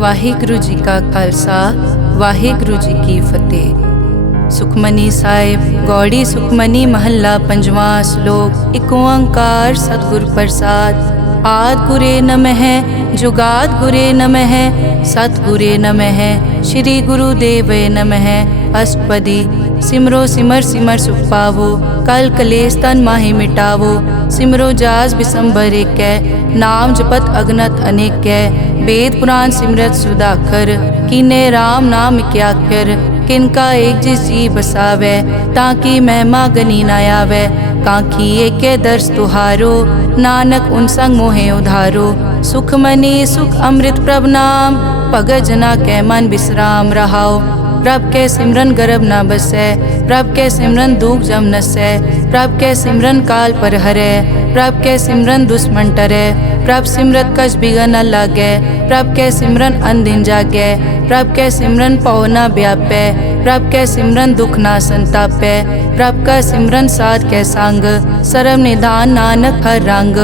ਵਾਹਿਗੁਰੂ ਜੀ ਕਾ ਖਾਲਸਾ ਵਾਹਿਗੁਰੂ ਜੀ ਕੀ ਫਤਿਹ। ਸੁਖਮਨੀ ਸਾਹਿਬ ਗੌੜੀ ਸੁਖਮਨੀ ਮਹੱਲਾ ਪੰਜਵਾਂ ਸ਼ਲੋਕ। ਇੱਕ ਓੰਕਾਰ ਸਤਿਗੁਰ ਪ੍ਰਸਾਦ। ਆਦਿ ਗੁਰੇ ਨਮః ਜੁਗਾਦ ਗੁਰੇ ਨਮః ਸਤਿਗੁਰੇ ਨਮঃ ਸ਼੍ਰੀ ਗੁਰੂ ਦੇਵੇ ਨਮঃ। ਅਸ਼ਟਪਦੀ। ਸਿਮਰੋ ਸਿਮਰ ਸਿਮਰ ਸੁਖ ਪਾਵੋ ਕਲ ਕਲੇਸ਼ ਤਨ ਮਾਹਿ ਮਿਟਾਵੋ। ਸਿਮਰੋ ਜਾਸ ਬਿਸੰਬਰ ਏਕੈ ਨਾਮ ਜਪਤ ਅਗਨਤ ਅਨੇਕੈ। वेद पुराण सिमरत सुधाकर कीने राम नाम क्याकर। किनका एक जिस जी बसावै ताकि महिमा गनी न आवै। कांखी एके दर्श तुहारो नानक उन संग मोहे उधारो। सुख मनी सुख अमृत प्रभ नाम भगत जना कै मन बिसराम रहाओ। प्रभ के सिमरन गर्भ न बसै प्रभ के सिमरन दुख जम नसै। प्रभ के सिमरन काल पर हरै प्रभ के सिमरन दुश्मन टरै। प्रभ सिमरत कछ बिगन न लागै प्रभ के सिमरन अनदिन जागै। प्रभ के सिमरन पौ न व्यापै प्रभ के सिमरन दुख न संतापै। प्रभ का सिमरन साध कै संग सरम निधान नानक हर रंग।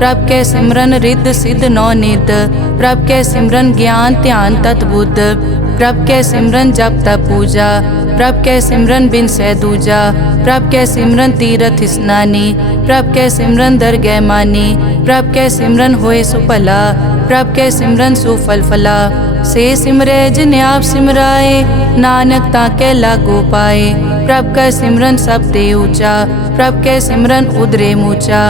प्रभ के सिमरन रिद्ध सिद्ध नौ निध प्रभ के सिमरन ज्ञान ध्यान तत बुद्ध। प्रभ के सिमरन जप तप पूजा प्रभ के सिमरन बिन सै दूजा। प्रभ के सिमरन तीरथ स्नानी प्रभ के सिमरन दरगह मानी। प्रभ के सिमरन होए सुफला प्रभ के सिमरन सुफल फला। से सिमरै जिन आप सिमराए नानक ताके लागो पाए। प्रभ का सिमरन सब ते ऊंचा प्रभ के सिमरन उदरे मूचा।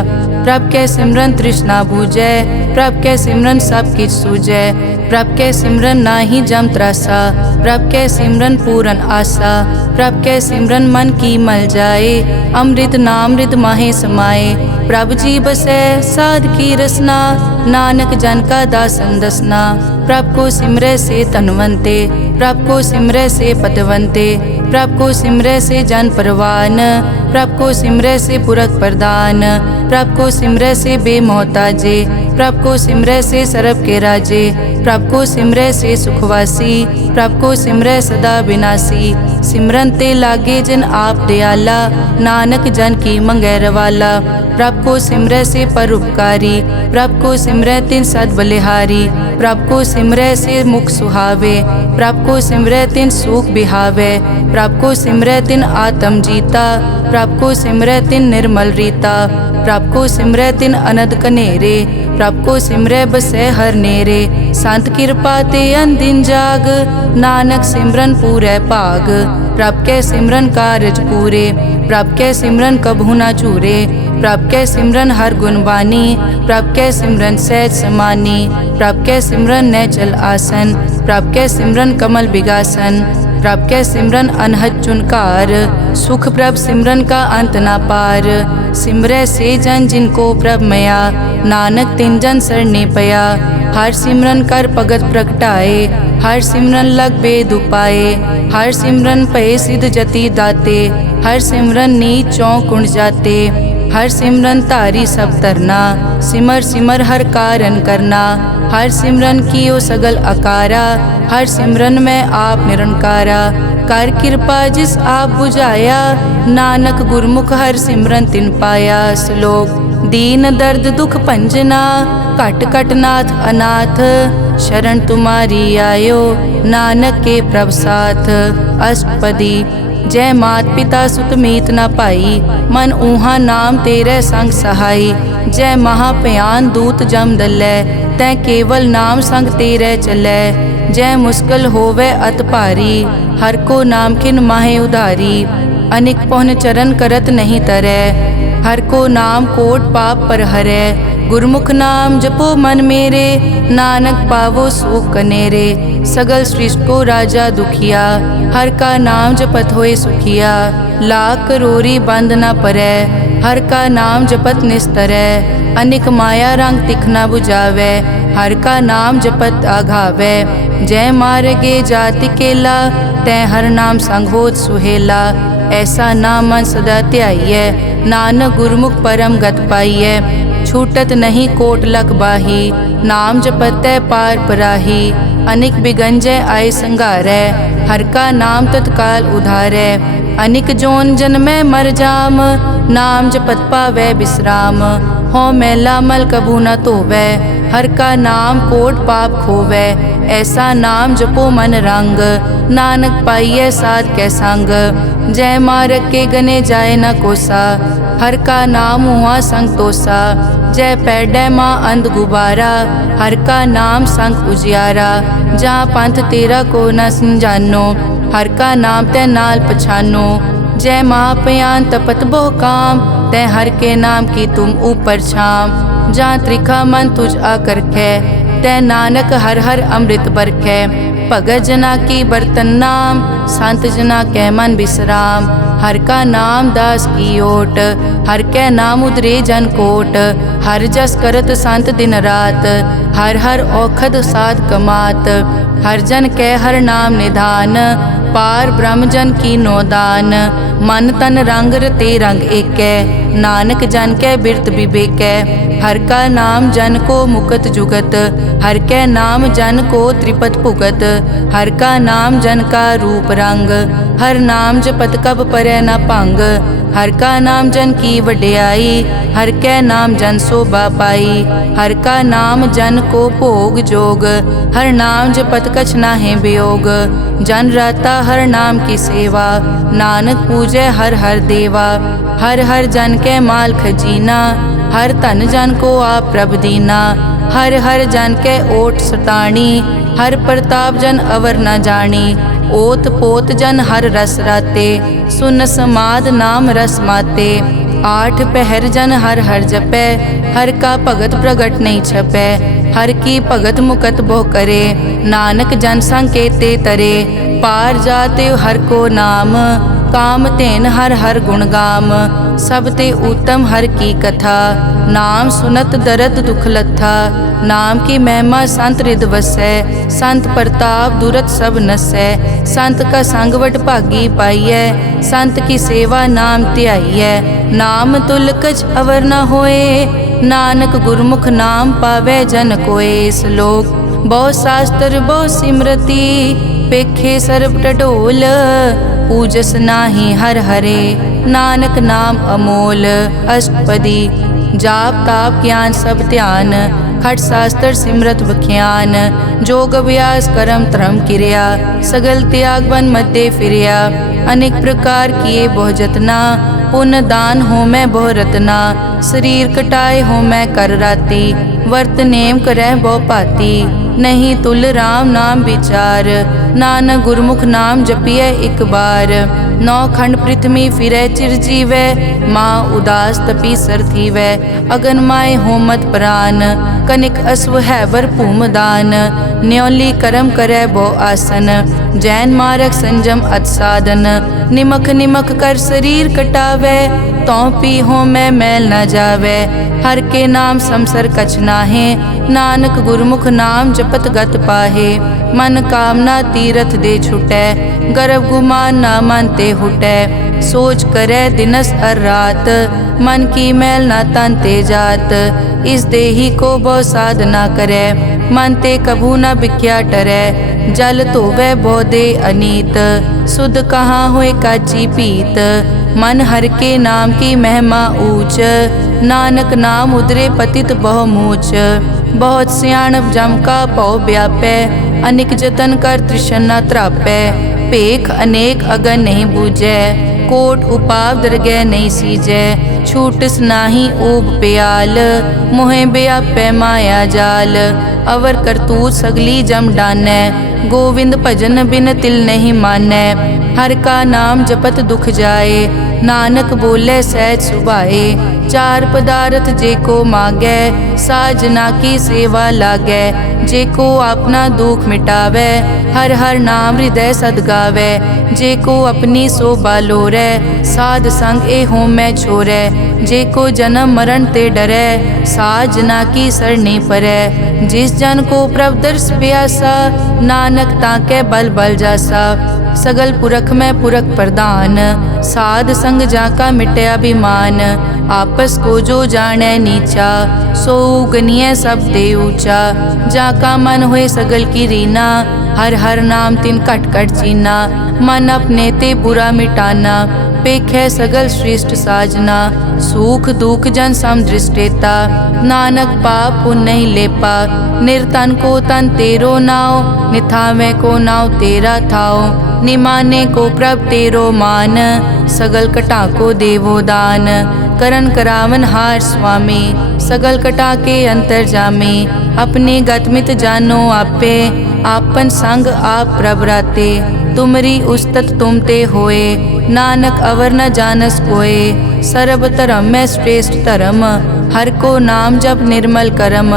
प्रभ के सिमरन तृष्णा बूझै प्रभ के सिमरन सब किछ सूझै। प्रभ के सिमरन नाही जम त्रासा प्रभ के सिमरन पूरन आसा। प्रभ के सिमरन मन की मल जाए अमृत नामृत माहे समाए। प्रभ जी बसै साध की रसना नानक जन का दासन दसना। प्रभ को सिमरै से तनवंते प्रभ को सिमरै से पतवंते। प्रभ को सिमरै से जन परवान प्रभ को सिमरै से पुरख प्रदान। प्रभ को सिमरै से बेमोहताजे प्रभ को सिमरै से सरब के राजे। प्रभ को सिमरै से सुखवासी प्रभ को सिमरै सदा विनाशी। सिमरन ते लागे जिन आप दयाला नानक जन की मंगै रवाला। प्रभ को सिमरै से परोपकारी प्रभ को सिमरै तिन सद बलिहारी। प्रभ को सिमरै से मुख सुहावे प्रभ को सिमरै तिन सुख बिहावे। प्रभ को सिमरै तिन आत्म जीता प्रभ को सिमरै तिन निर्मल रीता। प्रभ को सिमरै तिन अनद कनेरे प्रभ को सिमरै बसै हर नेरे। संत कृपा ते अनदिन जाग नानक सिमरन पूरै भाग। प्रभ के सिमरन कारज पूरे प्रभ के सिमरन कबहु न चूरे। प्रभ के सिमरन हर गुण बानी प्रभ के सिमरन सहज समानी। प्रभ के सिमरन नैचल आसन प्रभ के सिमरन कमल बिगासन। प्रभ के सिमरन अनहद चुनकार सुख प्रभ सिमरन का अंत ना पार। सिमरै से जन जिनको प्रभ मया नानक तिन जन सरने पया। हर सिमरन कर भगत प्रगटाए हर सिमरन लग बेद उपाए। हर सिमरन पए सिद्ध जति दाते हर सिमरन नीच चौं कुंड जाते। हर सिमरन तारी सब तरना सिमर सिमर हर कारण करना। हर सिमरन कियो सगल अकारा हर सिमरन में आप निरंकारा। कर कृपा जिस आप बुझाया नानक गुरमुख हर सिमरन तिन पाया। श्लोक। दीन दर्द दुख भंजना घट घट नाथ अनाथ। शरण तुम्हारी आयो नानक के प्रभ साथ। अष्टपदी। जय मात पिता सुत मीत न पाई मन ऊहा नाम तेरे संग सहाई। जय महाभयान दूत जम दलै तै केवल नाम संग तेरे चलै। जय मुश्किल होवे अत भारी हर को नाम खिन माहे उधारी। अनिक पौन चरण करत नहीं तरै हर को नाम कोट पाप पर हरै। गुरमुख नाम जपो मन मेरे नानक पावो सुख कनेरे। सगल सृष्टि को राजा दुखिया हर का नाम जपत होए सुखिया। लाख करोरी बंद न परै हर का नाम जपत निस्तरै। अनिक माया रंग तिखना बुझावै हर का नाम जपत आघावै। जय मार्गे जाति केला तै हर नाम संग होत सुहेला। ऐसा नाम मन सदा ध्याइयै नानक गुरमुख परम गत पाइयै। छूटत नहीं कोट लख बाही नाम जपतै पार पराही। अनिक बिगंजय आय संघारै हर का नाम तत्काल उधारै। अनिक जोन जन्मै मर जाम नाम जपत पावै विश्राम। हो मैला मल कबू न धोवै हर का नाम कोट पाप खोवै। ऐसा नाम जपो मन रंग, नानक पाइयै साध कै संग। जय मारग के गने जाए न कोसा, हर का नाम हुआ संग तोसा। जय पैडै माँ अंध गुबारा, हर का नाम संग उजियारा। जहाँ पंथ तेरा को न समझानो, हर का नाम तै नाल पछानो। जय महापयान तपत बहु काम, तै हर के नाम की तुम ऊपर छाम। जहाँ त्रिखा मन तुझ आकर कै, तै नानक हर हर अमृत बरखै। भगत जना की बर्तन नाम, संत जना कै मन विश्राम। हर का नाम दास की ओट, हर कै नाम उदरे जन कोट। हर जस करत संत दिन रात, हर हर औखद साध कमात। हर जन कै हर नाम निधान, पार ब्रह्म जन की नोदान। मन तन रंग रते रंग एकै, नानक जन कै बिरत विवेकै। हर का नाम जन को मुकत जुगत, हर कै नाम जन को त्रिपत भुगत। हर का नाम जन का रूप रंग, हर नाम जपत कब परै न भंग। हर का नाम जन की वड्याई, हर कै नाम जन शोभा पाई। हर का नाम जन को भोग जोग, हर नाम जपत कछ नाहि वियोग। जन राता हर नाम की सेवा, नानक पूजै हर हर देवा। हर हर जन कै माल खजीना, हर धन जन को आप प्रभ दीना। हर हर जन कै ओट सताणी, हर प्रताप जन अवर न जानी। ओत पोत जन हर रस राते, सुन समाद नाम रस माते। आठ पहर जन हर हर जपै, हर का भगत प्रगट नहीं छपै। हर की भगत मुकत बहु करे, नानक जन संकेते तरे। पार जाते हर को नाम, काम तेन हर हर गुण गाम। सब ते उत्तम हर की कथा, नाम सुनत दरद दुख लथा। नाम की महिमा संत रिद वसै, संत प्रताप दुरत सब नसै। संत का संग वड भागी पाइयै, संत की सेवा नाम ध्याइयै। नाम तुल कछ अवर न होए, नानक गुरमुख नाम पावै जन कोय। श्लोक बहु शास्त्र बहु सिमरति, पेखे सर्ब टटोल। पूजस नाही हर हरे, नानक नाम अमोल। अष्टपदी जाप ताप ज्ञान सब ध्यान, खट शास्त्र सिमरत बख्यान। जोग अभ्यास करम धर्म किरिया, सगल त्याग बन मध्य फिरिया। अनेक प्रकार किए बहु जतना, पुण्य दान हो मैं बहु रतना। शरीर कटाए हो मैं कर राती, वर्त नेम करह बहु पाती। नहीं तुल राम नाम विचार, नानक गुरमुख नाम जपिए एक बार। नौ खंड पृथ्वी फिरै चिर जीवै, माँ उदास तपी सर थीवै। अगन माय हो मत प्राण, कनिक अश्व है वर भूमदान। न्योली करम करै बहु आसन, जैन मारक संजम अत साधन। निमक निमक कर शरीर कटावै, तौ पी हो मैं मैल न जावै। हर के नाम समसर कछ नाहे, नानक गुरमुख नाम जपत गत पाहे। मन कामना तीरथ दे छुटै, गर्भ गुमान ना मन ते हुटै। सोच करै दिनस अर रात, मन की मैल ना तन ते जात। इस देही को बहु साधना करै, मन ते कभू न बिख्या टरै। जल धोवै बहु दे अनीत, सुध कहाँ होए काची पीत। मन हर के नाम की महिमा ऊंच, नानक नाम उदरे पतित बहु मूच। बहुत सियाणप जम का पौ व्यापै, अनेक जतन कर तृष्णा त्रापै। पेख अनेक अगन नहीं बूझै, कोट उपाव दरगह नहीं सीजै। छूटस नाही ऊब प्याल, मोहे व्यापै माया जाल। अवर करतूत सगली जम डानै, गोविंद भजन बिन तिल नहीं मानै। हर का नाम जपत दुख जाए, नानक बोले सहज सुभाए। चार पदार्थ जे को मागै, साजना की सेवा लागै। जे को अपना दुख मिटावै, हर हर नाम हृदय सद गावै। जे को अपनी शोभा लोरै, साध संग ए हो मैं छोरै। जे को जन्म मरण ते डरै, साजना की सरनी परै। जिस जन को प्रभ दर्श प्यासा, नानक ताकै बल बल जासा। सगल पुरख में पुरख प्रधान, साध संग जाका मिटे अभिमान। आपस को जो जाने नीचा, सो गनिय सब दे ऊंचा। जाका मन होए सगल की रीना, हर हर नाम तिन कट कट चीना। मन अपने ते बुरा मिटाना, पेखै सगल श्रेष्ठ साजना। सुख दुख जन सम दृष्टेता, नानक पाप पुण्य नहीं लेपा। निर्तन को तन तेरो नाव, निथावे को नाव तेरा थाओ। निमाने को प्रभ तेरो मान, सगल कटा को देवो दान। करन करावन हार स्वामी, सगल कटा के अंतर जामे। अपने गतमित जानो आपे, आपन संग आप प्रभ राते। तुमरी उस्तत तुम ते होए, नानक अवर न जानस कोए। सर्ब धर्म में श्रेष्ठ धर्म, हर को नाम जप निर्मल करम।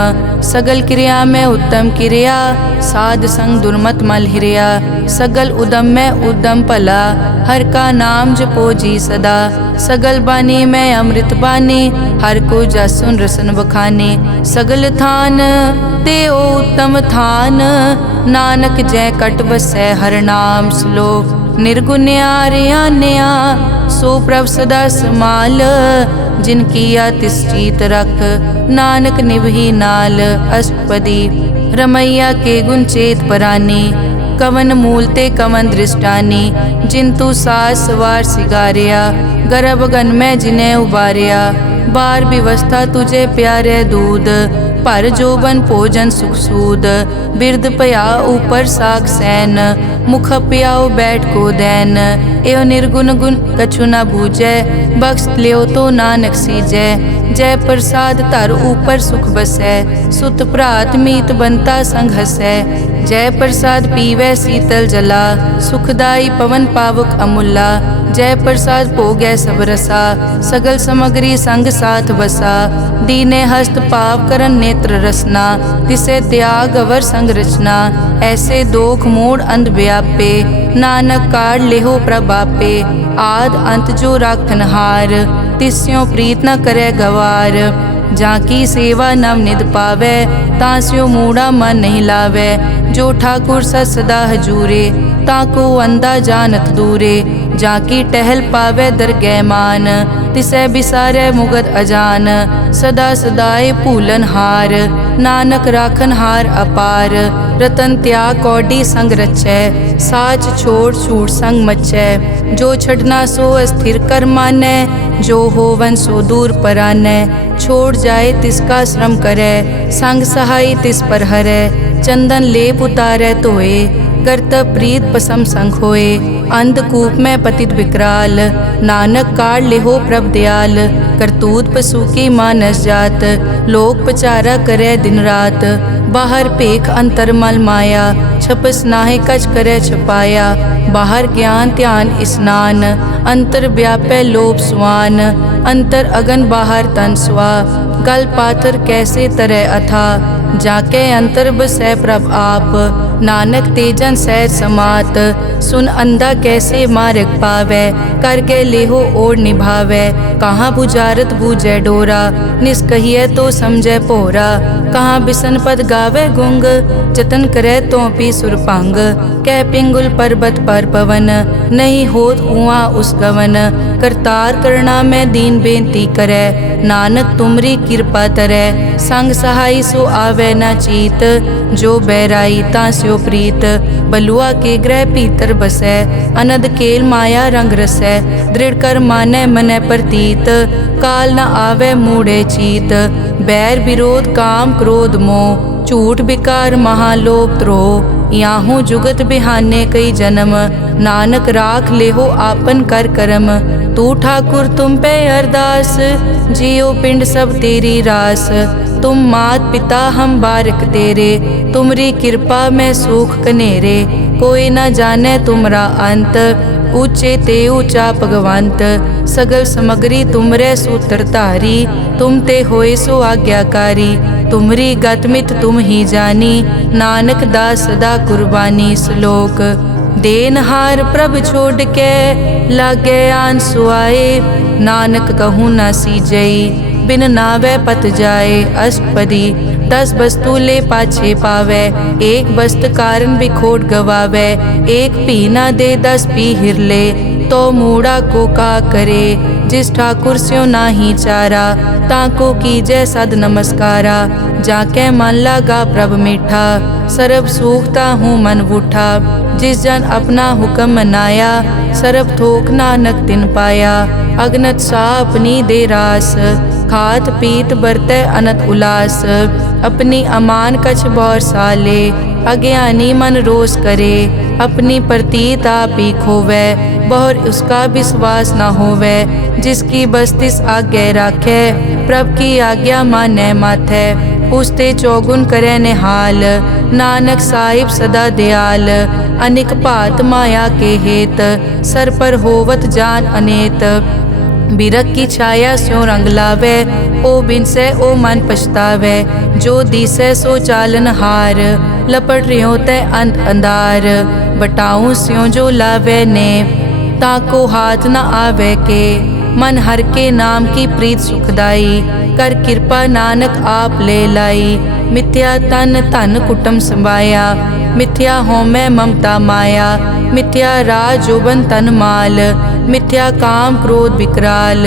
सगल क्रिया में उत्तम क्रिया, साध संग दुर्मत मल हिरिया। सगल उदम में उद्दम भला, हर का नाम जपो जी सदा। सगल बानी में अमृत बानी, हर को जस सुन रसन बखाने। सगल थान देओ उत्तम थान, नानक जय कट बसै हर नाम श्लोक। निर्गुण्या रियान्या, सो प्रभ सदा समाल। जिन किया तिस चीत रख, नानक निभही नाल। अष्टपदी रमैया के गुण चेत परानी, कवन मूल ते कवन दृष्टानी। जिंतु सास सवार सिगारिया, गर्भ गन में जिन्हें उबारिया। बार व्यवस्था तुझे प्यारे दूध, पर जोबन भोजन सुख सूद। बिरद पया ऊपर साख सैन, मुख प्याओ बैठ को दैन। एव निर्गुण गुण कछु न बूझै, बख्श लियो तो नानक सीजै। जय प्रसाद धर ऊपर सुख बसै, सुत भ्रात मीत बनता संग हसै। जय प्रसाद पीवै शीतल जला, सुखदाई पवन पावक अमूला। जय प्रसाद भोगै सब रसा, सगल समग्री संग साथ बसा। दीने हस्त पाव करन नेत्र रसना, तिसे त्याग अवर संग रचना। ऐसे दोख मूढ़ अंध व्यापे, नानक काढ़ लेहो प्रभापे। आद अंत जो राखनहार, तिस्यों प्रीत न करे गवार। जाकी सेवा नव निध पावै, तास्यो मूढ़ा मन नहीं लावै। जो ठाकुर सत सदा हजूरे, ताको अंधा जानत दूरे। जाकी टहल पावै दरगह मान, तिसै बिसारै मुगद अजान। सदा सदाए भूलन हार, नानक राखन हार अपार। रतन त्याग कौडी संग रचै, साच छोड़ छूट संग मचै। जो छड़ना सो अस्थिर कर मानै, जो होवन सो दूर परानै। छोड़ जाए तिसका श्रम करै, संग सहाय तिस पर हरै। चंदन लेप उतारै धोए, करतब प्रीत पसम संग होए। अंधकूप में पतित विकराल, नानक काढ़ लेहो प्रभ दयाल। करतूत पशु की मानस जात, लोक पचारा करे दिन रात। बाहर पेख अंतर मल माया, छपस नाहे कच करे छपाया। बाहर ज्ञान ध्यान स्नान, अंतर व्यापै लोभ स्वान। अंतर अगन बाहर तन स्वा, गल पाथर कैसे तरह अथा। जाके अंतर बसै प्रभ आप, नानक तेजन सहज समात। सुन अंधा कैसे मार्ग पावै, करके लेहो ओर निभावै। कहाँ बुझारत बूझै डोरा, निष्कहिए तो समझै पोरा। कहाँ बिसन पद गावै गुंग, जतन करे तो पी सुरपांग। कह पिंगुल पर्वत पर पवन, नहीं होत उआ उस गवन। करतार करना में दीन बेनती करे, नानक तुमरी कृपा तरै। संग सहाय सो आवे न चीत, जो बैराई तास्यो प्रीत। बलुआ के ग्रह पीतर बसै, अनद केल माया रंग रसै। दृढ़ कर मानै मनै प्रतीत, काल न आवे मूढ़े चीत। बैर विरोध काम क्रोध मोह, झूठ विकार महालोभ द्रोह। याहू जुगत बिहाने कई जन्म, नानक राख लेहो आपन कर करम। तू ठाकुर तुम पे अरदास, जियो पिंड सब तेरी रास। तुम मात पिता हम बारिक तेरे, तुमरी कृपा में सुख कनेरे। कोई न जाने तुमरा अंत, ऊंचे ते ऊंचा भगवंत। सगल समग्री तुमरे सूत्रधारी, तुम ते होए सो आज्ञाकारी। तुमरी गतमित तुम ही जानी, नानक दास सदा कुर्बानी। श्लोक देनहार प्रभ छोड़ के, लागे आन सुआए। नानक कहूँ न सीजई, बिन नावे पत जाए। अष्टपदी 10 वस्तु ले पाछे पावे, एक वस्त कारण बिखोट गवावे। एक पी न दे 10 पी हिरले, तो मूढ़ा को का करे। जिस ठाकुर स्यो नाही चारा, ताको कीजै सद नमस्कारा। जाके मन लागा प्रभ मीठा, सरब सूखता हूँ मन बूठा। जिस जन अपना हुक्म मनाया, सरब थोक नानक तिन पाया। अगनत सा अपनी दे रास, खात पीत बरतै अनत उलास। अपनी अमान कछ बौर साले, अज्ञानी मन रोस करे। अपनी प्रतीत आप ही खोवै, बहुर उसका विश्वास न होवै। जिसकी बस्तिस आज्ञा राखै, प्रभ की आज्ञा मानै माथै। उसते चौगुन करे निहाल, नानक साहिब सदा दयाल। अनिक भात माया के हेत, सर पर होवत जान अनेत। बिरख की छाया स्यों रंग लावे, ओ बिनसे ओ मन पछतावे। जो दिसै सो चालन हार, लपट रियो तै अंत अंधार। बटाऊं स्यों जो लावे ने, ताको हाथ न आवे के। मन हर के नाम की प्रीत सुखदाई, कर कृपा नानक आप ले लाई। मिथ्या तन धन कुटुम संभाया, मिथ्या होमै ममता माया। मिथ्या राज जोबन तन माल, मिथ्या काम क्रोध विकराल।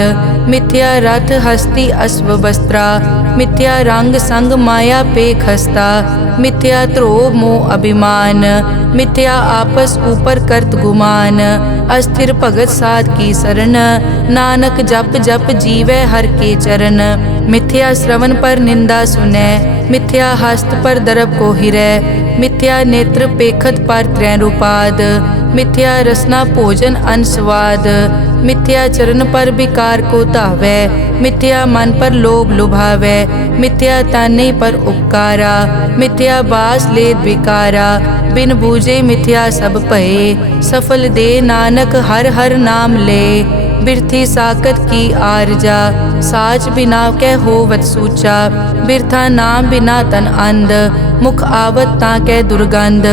मिथ्या रथ हस्ती अश्व वस्त्रा, मिथ्या रंग संग माया पेख हस्ता। मिथ्या ध्रोह मोह अभिमान, मिथ्या आपस ऊपर करत गुमान। अस्थिर भगत साध की शरण, नानक जप जप जीवै हर के चरण। मिथ्या श्रवण पर निंदा सुनै, मिथ्या हस्त पर दरब को हिरै। मिथ्या नेत्र पेखत पर त्रैन रूपाद, मिथ्या रसना भोजन अन स्वाद। मिथ्या चरण पर विकार को धावै, मिथ्या मन पर लोभ लुभावै। मिथ्या ताने पर उपकारा, मिथ्या बास लेद विकारा। बिन बूझे मिथ्या सब भये, सफल दे नानक हर हर नाम ले। बिरथी साकत की आरजा, साच बिना कै होवत सूचा। बिरथा नाम बिना तन अंध, मुख आवत ताकै दुर्गंध।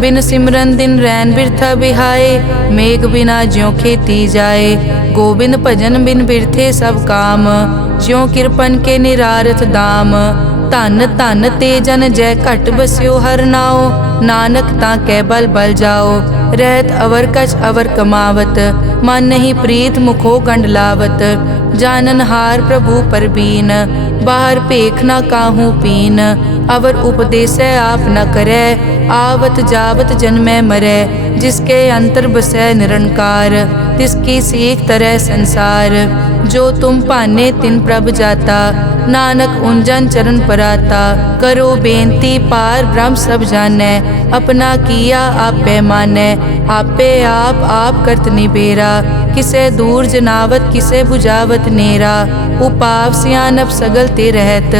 बिन सिमरन दिन रैन बिरथा बिहाए, मेघ बिना ज्यों खेती जाए। गोबिंद भजन बिन बिरथे सब काम, ज्यों किरपन के निरारथ दाम। धन धन ते जन जय घट बस्यो हर नाओ, नानक ताकै बल बल जाओ। रहत अवर कछ अवर कमावत, मन नहीं प्रीत मुखो गंड लावत। जानन हार प्रभु परबीन, बाहर पेख न काहू पीन। अवर उपदेसै आप न करै, आवत जावत जन्मै मरै। जिसके अंतर बसै निरंकार, तिसकी सीख तरह संसार। जो तुम भाने तिन प्रभ जाता, नानक उंजन चरण पराता। करो बेनती पार ब्रह्म सब जानै, अपना किया आपे मानै। आपे आप करत निबेरा, किसे दूर जनावत किसे बुझावत नेरा। उपाव सियानप सगल ते रहत,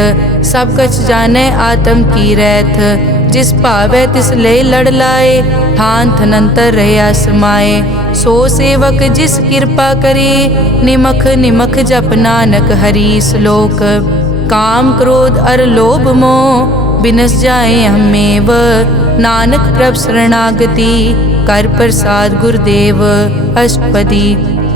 सब कछ जाने आत्म की रहत। जिस भावै तिस ले लड़ लाए, थान थनंतर रहया समाए। सो सेवक जिस कृपा करे, निमख निमख जप नानक हरि श्लोक। काम क्रोध अर लोभ मोह, बिनस जाए हमेव। नानक प्रभ शरणागति, कर प्रसाद गुरुदेव। अष्टपदी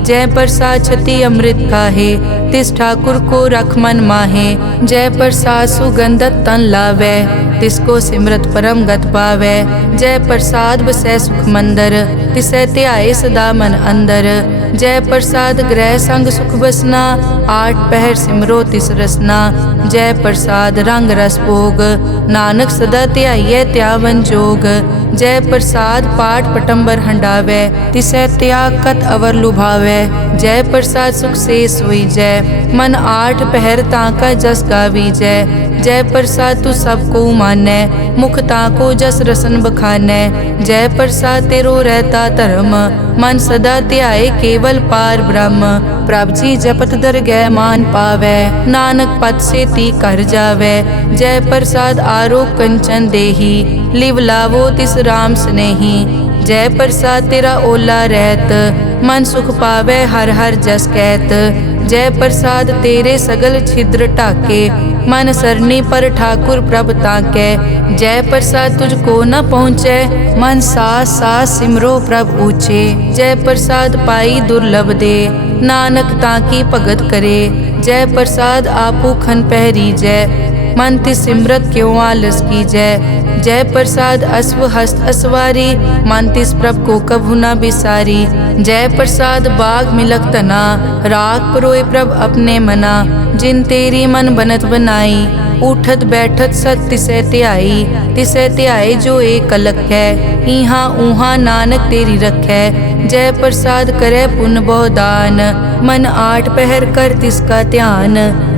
जय प्रसाद छति अमृत खाहे, तिस ठाकुर को रख मन माहे। जय प्रसाद सुगंधत तन लावै, तिसको सिमरत परम गत पावै। जय प्रसाद बसै सुख मंदर, तिसै ध्याए सदा मन अंदर। जय प्रसाद ग्रह संग सुख बसना, आठ पहर सिमरो तिस रसना। जय प्रसाद रंग रस भोग, नानक सदा ध्याइयै त्यावन जोग। जय प्रसाद पाठ पटंबर हंडावै, तिसै त्याग कत अवर लुभावै। जय प्रसाद सुख से सोई जय, मन आठ पहर ताका जस गावी जय। जय प्रसाद तू सबको मानै, मुख ताको जस रसन बखानै। जय प्रसाद तेरो रहता धर्म, मन सदा ध्याए केवल पार ब्रह्म। प्रभ जी जपत दरगह मान पावै, नानक पद से ती कर जावै। जय प्रसाद आरोग कंचन देही, लिव लावो तिस राम स्नेही। जय प्रसाद तेरा ओला रहत, मन सुख पावै हर हर जस कहत। जय प्रसाद तेरे सगल छिद्र ढाके, मन सरनी पर ठाकुर प्रभ ताकै। जय प्रसाद तुझको न पहुँचै, मन सास सास सिमरो प्रभ ऊँचे। जय प्रसाद पाई दुर्लभ दे, नानक ताकी भगत करे। जय प्रसाद आपू खन पहरी जय, मन तिस सिमरत क्यों आलस की जय प्रसाद अश्व हस्त असवारी, मन तिस प्रभ को कभु न बिसारी। जय प्रसाद बाग मिलक तना, राग परोए प्रभ अपने मना। जिन तेरी मन बनत बनाई, उठत बैठत सत तिसै त्याई जो एक अलग है। इहाँ ऊहाँ नानक तेरी रखै, जय प्रसाद करे पुन बहुदान। मन आठ पहर कर तिसका ध्यान,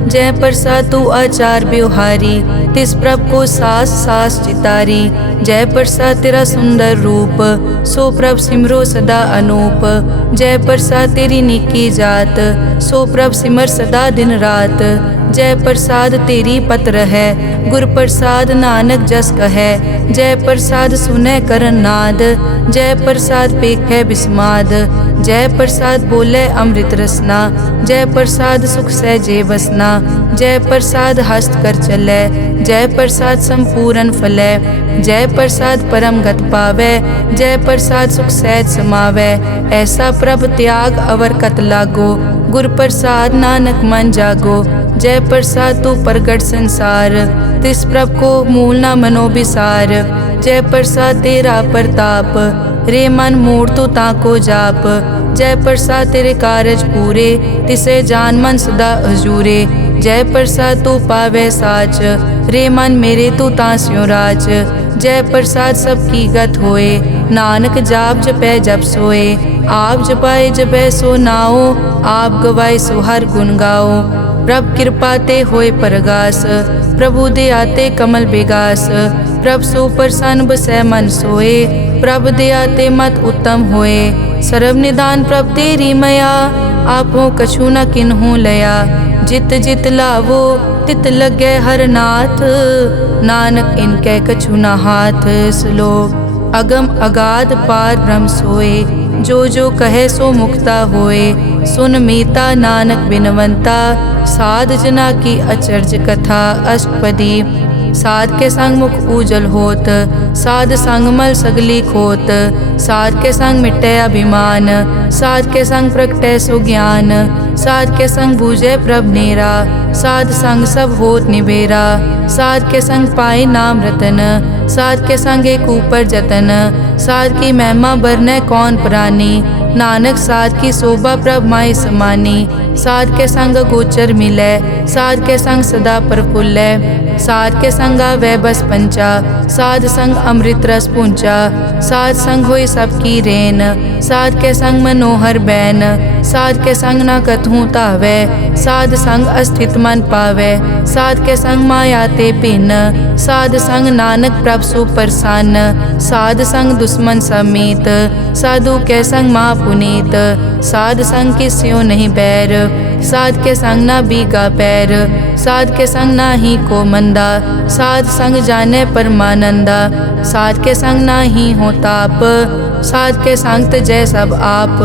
जय प्रसाद तू आचार व्यवहारी। तिस प्रभ को सास सास चितारी, जय प्रसाद तेरा सुंदर रूप। सो प्रभ सिमरो सदा अनूप, जय प्रसाद तेरी निकी जात। सो प्रभ सिमर सदा दिन रात, जय प्रसाद तेरी पत्र है। गुर प्रसाद नानक जस कहे, जय प्रसाद सुनै करन नाद। जय प्रसाद पेखै बिस्माद, जय प्रसाद बोले अमृत रसना। जय प्रसाद सुख सहजे बसना, जय प्रसाद हस्त कर चलै। जय प्रसाद संपूर्ण फलै, जय प्रसाद परम गत पावै। जय प्रसाद सुख सहज समावै, ऐसा प्रभ त्याग अवर कत लागो। गुर प्रसाद नानक मन जागो, जय प्रसाद तू प्रगट संसार। तिस प्रभ को मूल न मनो बिसार, जय प्रसाद तेरा प्रताप। रे मन मूड तो ताको जाप, जय प्रसाद तेरे कारज पूरे। तिसे जान मन सदा हजूरे, जय प्रसाद तू पावे साच। रे मन मेरे तू तास्यो राज, जय प्रसाद सबकी गत होए। नानक जाप जपै जप सोए, आप जपाए जपै सो नाओ। आप गवाए सो हर गुण गाओ, प्रभ कृपा ते होए परगास। प्रभु दे आते कमल बेगास, प्रभ सो प्रसन्न बसै मन सोए। प्रभ दे आते मत उत्तम होए, सर्व निदान प्रभ तेरी मया। आपो कछु न किन्हु लया, जित जित लावो तित लगे हर नाथ। नानक इनके कछु न हाथ। श्लोक अगम अगाध पार ब्रह्म सोए, जो कहे सो मुक्ता होए। सुन मीता नानक बिनवंता, साध जना की अचर्ज कथा। अष्टपदी साध के संग मुख उजल होत, साध संग मल सगली खोत। साध के संग मिटे अभिमान, साध के संग प्रगटे सुज्ञान। साध के संग बूझे प्रभ नेरा, साध संग सब होत निबेरा। साध के संग पाए नाम रतन, साध के संग एक ऊपर जतन। साध की महिमा बरने कौन प्राणी, नानक साध की शोभा प्रभ माय समानी। साध के संग गोचर मिलै, साध के संग सदा प्रफुल्लै। साध के संग आवे बस पंचा, साध संग अमृत रस पूंचा। साध संग होई सबकी रेन, साध के संग मनोहर बैन। साध के संग न कथूं तावै, साध संग अस्थित मन पावै। साध के संग माया ते भिन्न, साध संग नानक प्रभ सुप्रसन्न। साध संग दुश्मन समीत, साधु के संग महापुनीत। साध संग किस्यो नहीं बैर, साध के संग ना बीगा पैर। साध के संग ना ही को मंदा, साध संग जाने परमानंदा। साध के संग ना ही हो ताप, साध के संग तजै सब आप।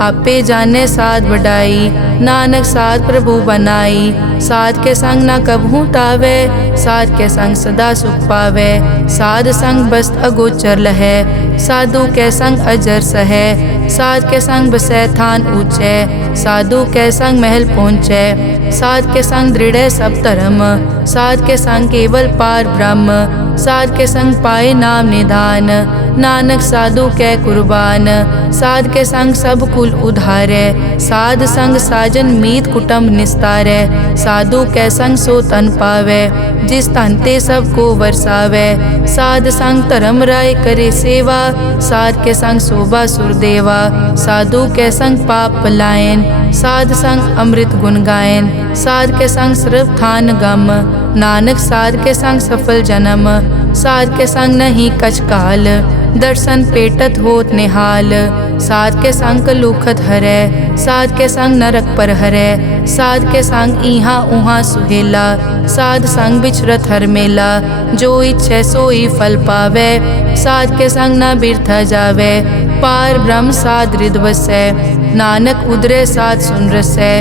आपे जाने साध बढ़ाई, नानक साध प्रभु बनाई। साध के संग ना कबहू तावै, साध के संग सदा सुख पावै। साध संग बस्त अगोचर लहै, साधु के संग अजर सहै। साध के संग बसै थान ऊंचै, साधु के संग महल पहुँचै। साध के संग दृढ़ सब धर्म, साध के संग केवल पार ब्रह्म। साध के संग पाए नाम निधान, नानक साधु कै कुर्बान। साध के संग सब कुल उधारै, साध संग साजन मीत कुटुंब निस्तारै। साधु कै संग सो तन पावै, जिस तन ते सब को वरसावै। साध संग धर्म राय करे सेवा, साध के संग शोभा सुरदेवा। साधु के संग पाप पलायन, साध संग अमृत गुण गायन। साध के संग सर्व थान गम, नानक साध के संग सफल जन्म। साध के संग नहीं कछ काल, दर्शन पेटत होत निहाल। साध के संग कलुखत हरै, साध के संग नरक पर हरै। साध के संग इहाँ उहाँ सुहेला, साध संग बिछरत हर मेला। जो इच्छै सोई फल पावै, साध के संग न बिरथा जावै। पार ब्रह्म साध रिद वसै। नानक उदरे साध सुन रसै।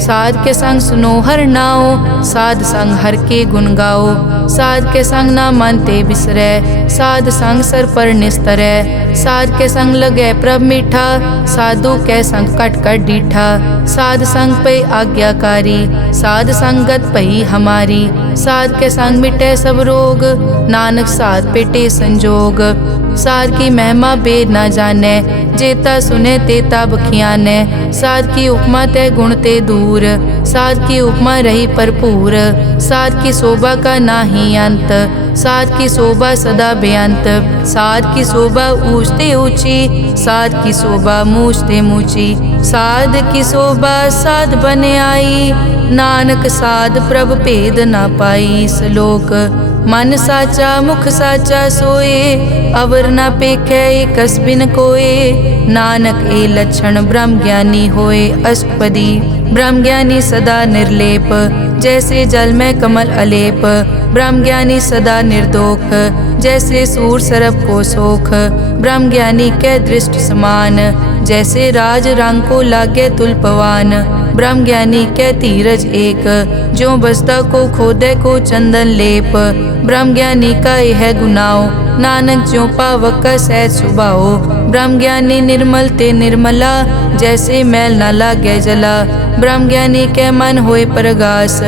साध के संग सुनो हर नाओ, साध संग हर के गुण गाओ। साध के संग ना मन ते बिसरै, साध संग सर पर निस्तरै। साध के संग लगै प्रभ मीठा, साधु कै संग कट कट डीठा। साध संग पे आज्ञाकारी, साध संगत पई हमारी। साध के संग मिटे सब रोग, नानक साध पेटे संजोग। साध की महिमा बेद ना जाने, जेता सुने तेता बखियाने। साध की उपमा ते गुण ते दूर, साध की उपमा रही भरपूर। साध की शोभा का नाही अंत, साध की शोभा सदा बेअंत। साध की शोभा ऊंच ते ऊंची, साध की शोभा मूछ ते मूची। साध की शोभा साध बने आई, नानक साध प्रभ भेद ना पाई। श्लोक मन साचा मुख साचा सोए, अवर ना पेखै कस बिन कोए। नानक ए लक्षण ब्रह्म ज्ञानी होए। अष्टपदी ब्रह्म ज्ञानी सदा निर्लेप, जैसे जल में कमल अलेप। ब्रह्म ज्ञानी सदा निर्दोख, जैसे सूर सरप को सोख। ब्रह्म ज्ञानी के दृष्ट समान, जैसे राज रंग को लागे तुलपवान। ब्रह्म ज्ञानी के धीरज एक, जो बसता को खोदे को चंदन लेप। ब्रह्म ज्ञानी का यह गुनाओ, नानक ज्यों पावक का सहज सुभाओ। ब्रह्म ज्ञानी निर्मल ते निर्मला, जैसे मैल न लागे जला। ब्रह्म ज्ञानी के मन होए प्रगास,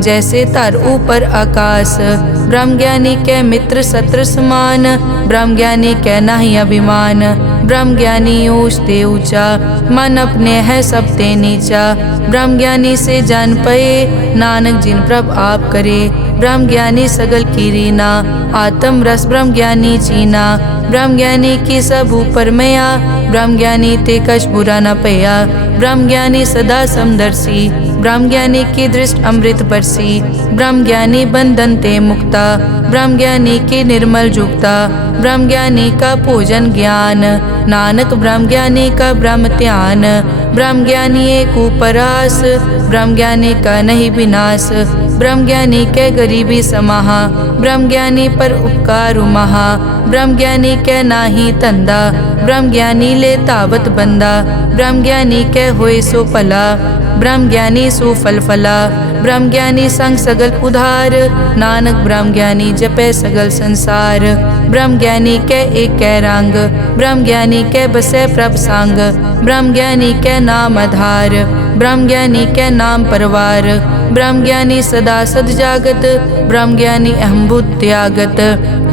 जैसे धर ऊपर आकाश। ब्रह्म ज्ञानी के मित्र शत्रु समान, ब्रह्म ज्ञानी के नाही अभिमान। ब्रह्म ज्ञानी ऊंच ते ऊंचा, मन अपने है सब ते नीचा। ब्रह्म ज्ञानी से जान पए, नानक जिन प्रभ आप करे। ब्रह्म ज्ञानी सगल की रीना, आत्म रस ब्रह्म ज्ञानी चीना। ब्रह्म ज्ञानी की सब ऊपर मया, ब्रह्म ज्ञानी ते कछ बुरा न पया। ब्रह्म ज्ञानी सदा समदर्शी, ब्रह्म ज्ञानी की दृष्ट अमृत बरसी। ब्रह्म ज्ञानी बंधन ते मुक्ता, ब्रह्म ज्ञानी की निर्मल जुगता। ब्रह्म ज्ञानी का भोजन ज्ञान, नानक ब्रह्म ज्ञानी का ब्रह्म ध्यान। ब्रह्म ज्ञानी एक उपरास, ब्रह्म ज्ञानी का नहीं विनाश। ब्रह्म ज्ञानी के गरीबी समाहा, ब्रह्म ज्ञानी पर उपकार उमहा। ब्रह्म ज्ञानी के नाही धंधा, ब्रह्म ज्ञानी ले तावत बंदा। ब्रह्म ज्ञानी के होए सो भला, ब्रह्म ज्ञानी सुफल फला। ब्रह्म ज्ञानी संग सगल उधार, नानक ब्रह्म ज्ञानी जपे सगल संसार। ब्रह्म ज्ञानी के एक कै रंग, ब्रह्म ज्ञानी के बसे प्रभ संग। ब्रह्म ज्ञानी के नाम आधार, ब्रह्म ज्ञानी के नाम परवार। ब्रह्म ज्ञानी सदा सद जागत, ब्रह्म ज्ञानी अहम बुद्धि त्यागत।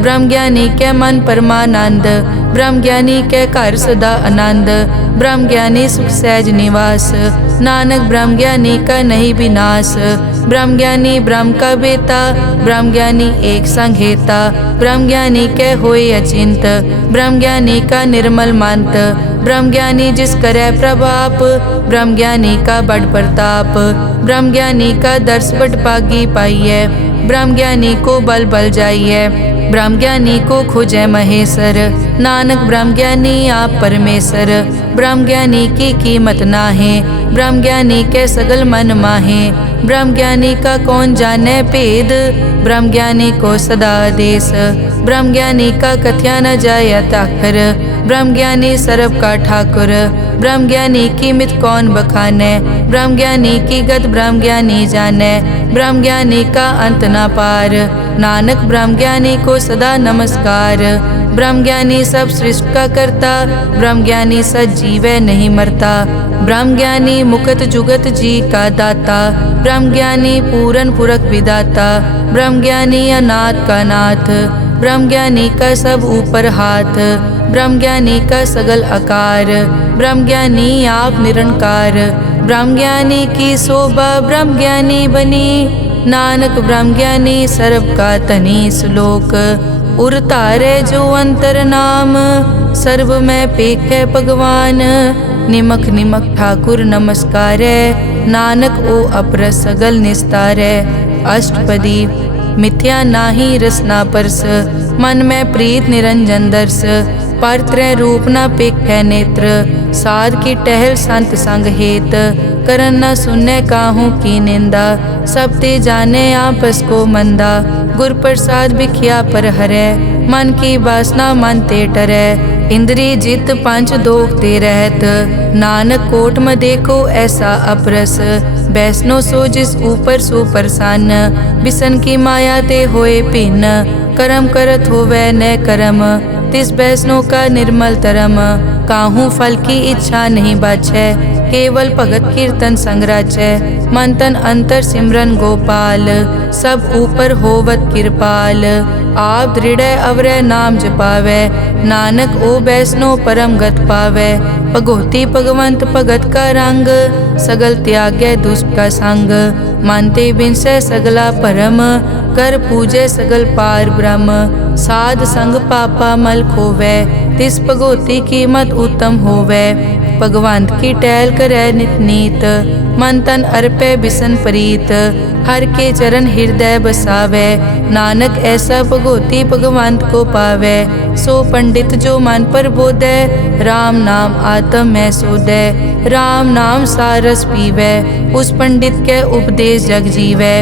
ब्रह्म ज्ञानी के मन परमानंद, ब्रह्म ज्ञानी के घर सदा आनंद। ब्रह्म ज्ञानी सुख सहज निवास, नानक ब्रह्म ज्ञानी का नहीं विनाश। ब्रह्म ज्ञानी ब्रह्म का बेटा, ब्रह्म ज्ञानी एक संग हेता। ब्रह्म ज्ञानी के होए अचिंत, ब्रह्म ज्ञानी का निर्मल मंत। ब्रह्म ज्ञानी जिस करे प्रभाप, ब्रह्म ज्ञानी का बड़ प्रताप। ब्रह्म ज्ञानी का दर्श बड़ पागी पाइये, ब्रह्म ज्ञानी को बल बल जाइए। ब्रह्म ज्ञानी को खोजे महेश्वर, नानक ब्रह्म ज्ञानी आप परमेश्वर। ब्रह्म ज्ञानी की कीमत नाहे, ब्रह्म ज्ञानी के सगल मन माहे। ब्रह्म ज्ञानी का कौन जाने भेद, ब्रह्म ज्ञानी को सदा आदेश। ब्रह्म ज्ञानी का कथ्या न जाय ताखर, ब्रह्म ज्ञानी सर्व का ठाकुर। ब्रह्म ज्ञानी की मित कौन बखाने, ब्रह्म ज्ञानी की गत ब्रह्म ज्ञानी जाने। ब्रह्म ज्ञानी का अंत न पार, नानक ब्रह्म ज्ञानी को सदा नमस्कार। ब्रह्म ज्ञानी सब सृष्टि का करता, ब्रह्म ज्ञानी सजीवै नहीं मरता। ब्रह्म ज्ञानी मुकत जुगत जी का दाता, ब्रह्म ज्ञानी पूरन पुरख विदाता। ब्रह्म ज्ञानी अनाथ का नाथ, ब्रह्म ज्ञानी का सब ऊपर हाथ। ब्रह्म ज्ञानी का सगल आकार, ब्रह्म ज्ञानी आप निरंकार। ब्रह्म ज्ञानी की शोभा ब्रह्म ज्ञानी बनी, नानक ब्रह्म ज्ञानी सर्व का तनी। श्लोक उर तारे जो अंतर नाम, सर्व में पेखे भगवान। निमक निमक ठाकुर नमस्कारे, नानक ओ अपर सगल निस्तारे। अष्टपदी मिथ्या नाही रसना परस, मन में प्रीत निरंजन दर्श। पर त्रय रूप न पेखै नेत्र। साध की टहल संत संग हेत, करन न सुनै काहू की निंदा। सब ते जाने आपस को मंदा, गुर प्रसाद बिखिया पर हरै। मन की वासना मन ते टरै, इंद्री जित पंच दोख ते रहत। नानक कोट में देखो ऐसा अपरस, बैसनो सो जिस ऊपर सो प्रसन्न। बिसन की माया ते होए भिन्न, करम करत होवै न करम। तिस बैसनो का निर्मल तरम, काहू फल की इच्छा नहीं बाछै। केवल भगत कीर्तन संग राचै, मन तन अंतर सिमरन गोपाल। सब ऊपर होवत कृपाल, आप दृढ़ अवरै नाम जपावै। नानक ओ बैसनो परम गत पावै। भगोती भगवंत भगत का रंग, सगल त्यागै दुष्ट का संग। मानते बिनसै सगला भरम, कर पूजै सगल पार ब्रह्म। साध संग पापा मल खोवै, तिस भगोती कीमत उत्तम होवै। भगवंत की टहल करै नित नीत, मन तन अर्पै बिसन प्रीत। हर के चरण हृदय बसावै, नानक ऐसा भगोती भगवंत को पावै। सो पंडित जो मन पर बोधै, राम नाम आत्म में सोधै। राम नाम सारस पीवै, उस पंडित के उपदेश जग जीवै।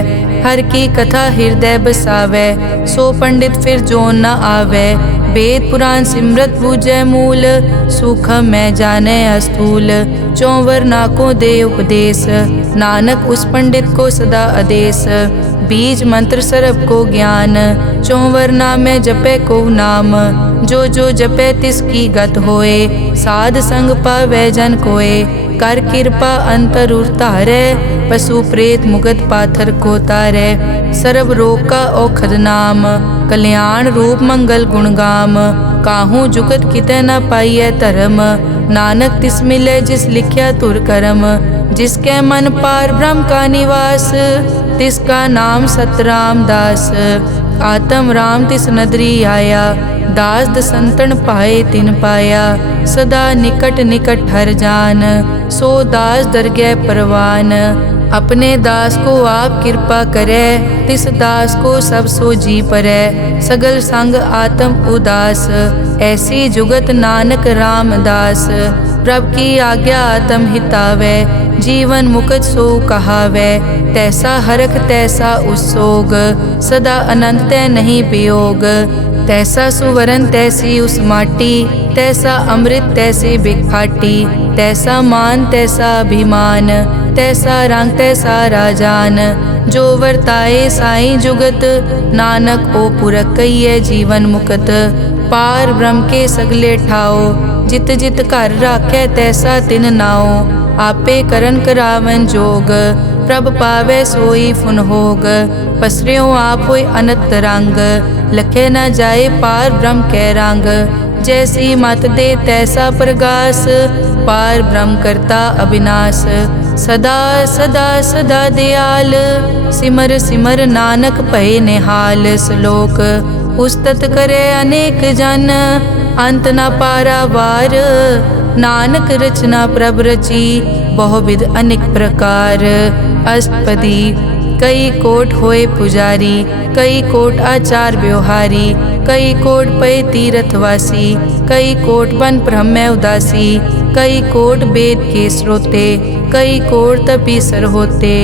हर की कथा हृदय बसावै, सो पंडित फिर जोन न आवै। वेद पुराण सिमरत बूझै मूल, सूखम में जाने अस्थूल। चौवर नाकों दे उपदेश, नानक उस पंडित को सदा आदेश। बीज मंत्र सरब को ज्ञान, चौवर नामे जपै को नाम। जो जो जपै तिसकी गत होए, साध संग पावै जन कोए। कर कृपा अंतर उतारै, पशु प्रेत मुगत पाथर को तारै। सर्व रोग का औखद नाम, कल्याण रूप मंगल गुणगाम। काहू जुगत कितै न पाइयै धर्म, नानक तिस मिलै जिस लिखिया तुर करम। जिसके मन पार ब्रह्म का निवास, तिसका नाम सतराम दास। आत्म राम तिस नदरी आया, दास दसंतन पाए तिन पाया। सदा निकट निकट हर जान, सो दास दरगह परवान। अपने दास को आप कृपा करे, तिस दास को सब सो जी परै। सगल संग आत्म उदास, ऐसी जुगत नानक रामदास। प्रभ की आज्ञा आत्म हितावै, जीवन मुकत सो कहावै। तैसा हरख तैसा उसोग, सदा अनंत तै नहीं वियोग। तैसा सुवरन तैसी उस माटी, तैसा अमृत तैसी बिखाटी। तैसा मान तैसा अभिमान, तैसा रंग तैसा राजान। जो वर्ताए साई जुगत, नानक ओ पुरख कहिए जीवन मुकत। पार ब्रह्म के सगले ठाओ, जित जित घर राखै तैसा तिन नाओ। आपे करन करावन जोग, प्रभ पावै सोई फुन होग। पसरियो आप होय अनंत रंग, लखे न जाए पार ब्रह्म कै रंग। जैसी मत दे तैसा प्रगास, पार ब्रह्म करता अविनाश। सदा सदा सदा दयाल, सिमर सिमर नानक भय निहाल। श्लोक उस्तत करे अनेक जन, अंत न पारावार। नानक रचना प्रभ रची, बहुविध अनेक प्रकार। अष्टपदी कई कोट होए पुजारी, कई कोट आचार व्यवहारी। कई कोट पै तीर्थवासी, कई कोट बन ब्रह्म उदासी। कई कोट वेद के स्रोते, कई कोट तपीसर होते।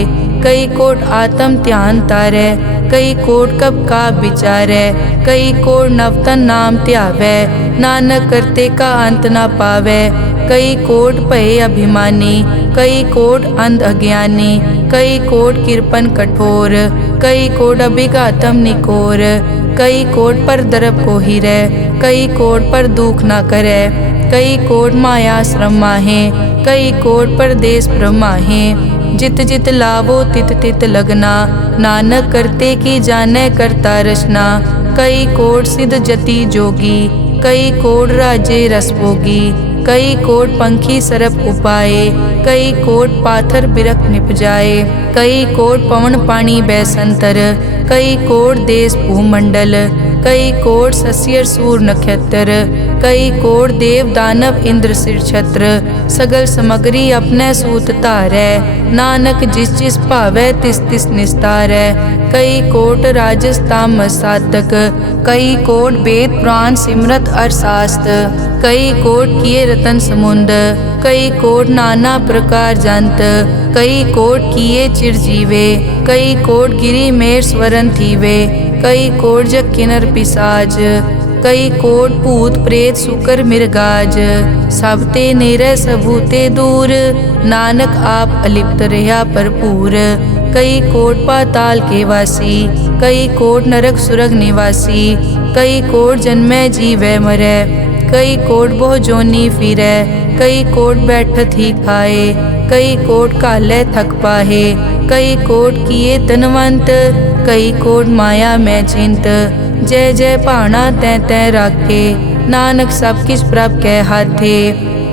कई कोट आत्म ध्यान तारै, कई कोट कब का विचारै। कई कोट नवतन नाम ध्यावै, नानक करते का अंत न पावै। कई कोट भय अभिमानी, कई कोट अंध अज्ञानी। कई कोट कृपन कठोर, कई कोट अभिघातम निकोर। कई कोट पर दरब को हिरै, कई कोट पर दुख न करै। कई कोट माया श्रम माहे, कई कोट परदेश ब्रह्माहे। जित जित लावो तित तित लगना, नानक करते की जानै करता रचना। कई कोट सिद्ध जति जोगी, कई कोट राजे रस भोगी। कई कोट पंखी सरप उपाए, कई कोट पाथर बिरख निप जाए। कई कोट पवन पानी बैसंतर, कई कोट देश भूमंडल। कई कोट सस्यर सूर नक्षत्र, कई कोट देव दानव इंद्र सिर छत्र, सगल समगरी अपने सूत धारै। नानक जिस जिस भावै तिस तिस निस्तारै। कई कोट राजस तामस साधक, कई कोट वेद पुराण सिमरत अरसास्त। कई कोट किए रतन समुंद, कई कोट नाना प्रकार जंत। कई कोट किए चिरजीवे, कई कोट गिरी मेर स्वरन थीवे। कई कोट जग किन्नर पिसाज, कई कोट भूत प्रेत सुकर मिर्गाज। सब ते नेरै सबूते दूर, नानक आप अलिप्त रहा भरपूर। कई कोट पाताल के वासी, कई कोट नरक सुरग निवासी। कई कोट जन्मै जीवै मरै, कई कोट बहु जोनी फिरै। कई कोट बैठत ही खाए, कई कोट कालै थक पाहे। कई कोट किए तनवंत, कई कोट माया मैं चिंत। जय जय भाना तै तै राखे, नानक सब किछ प्रभ कै हाथे।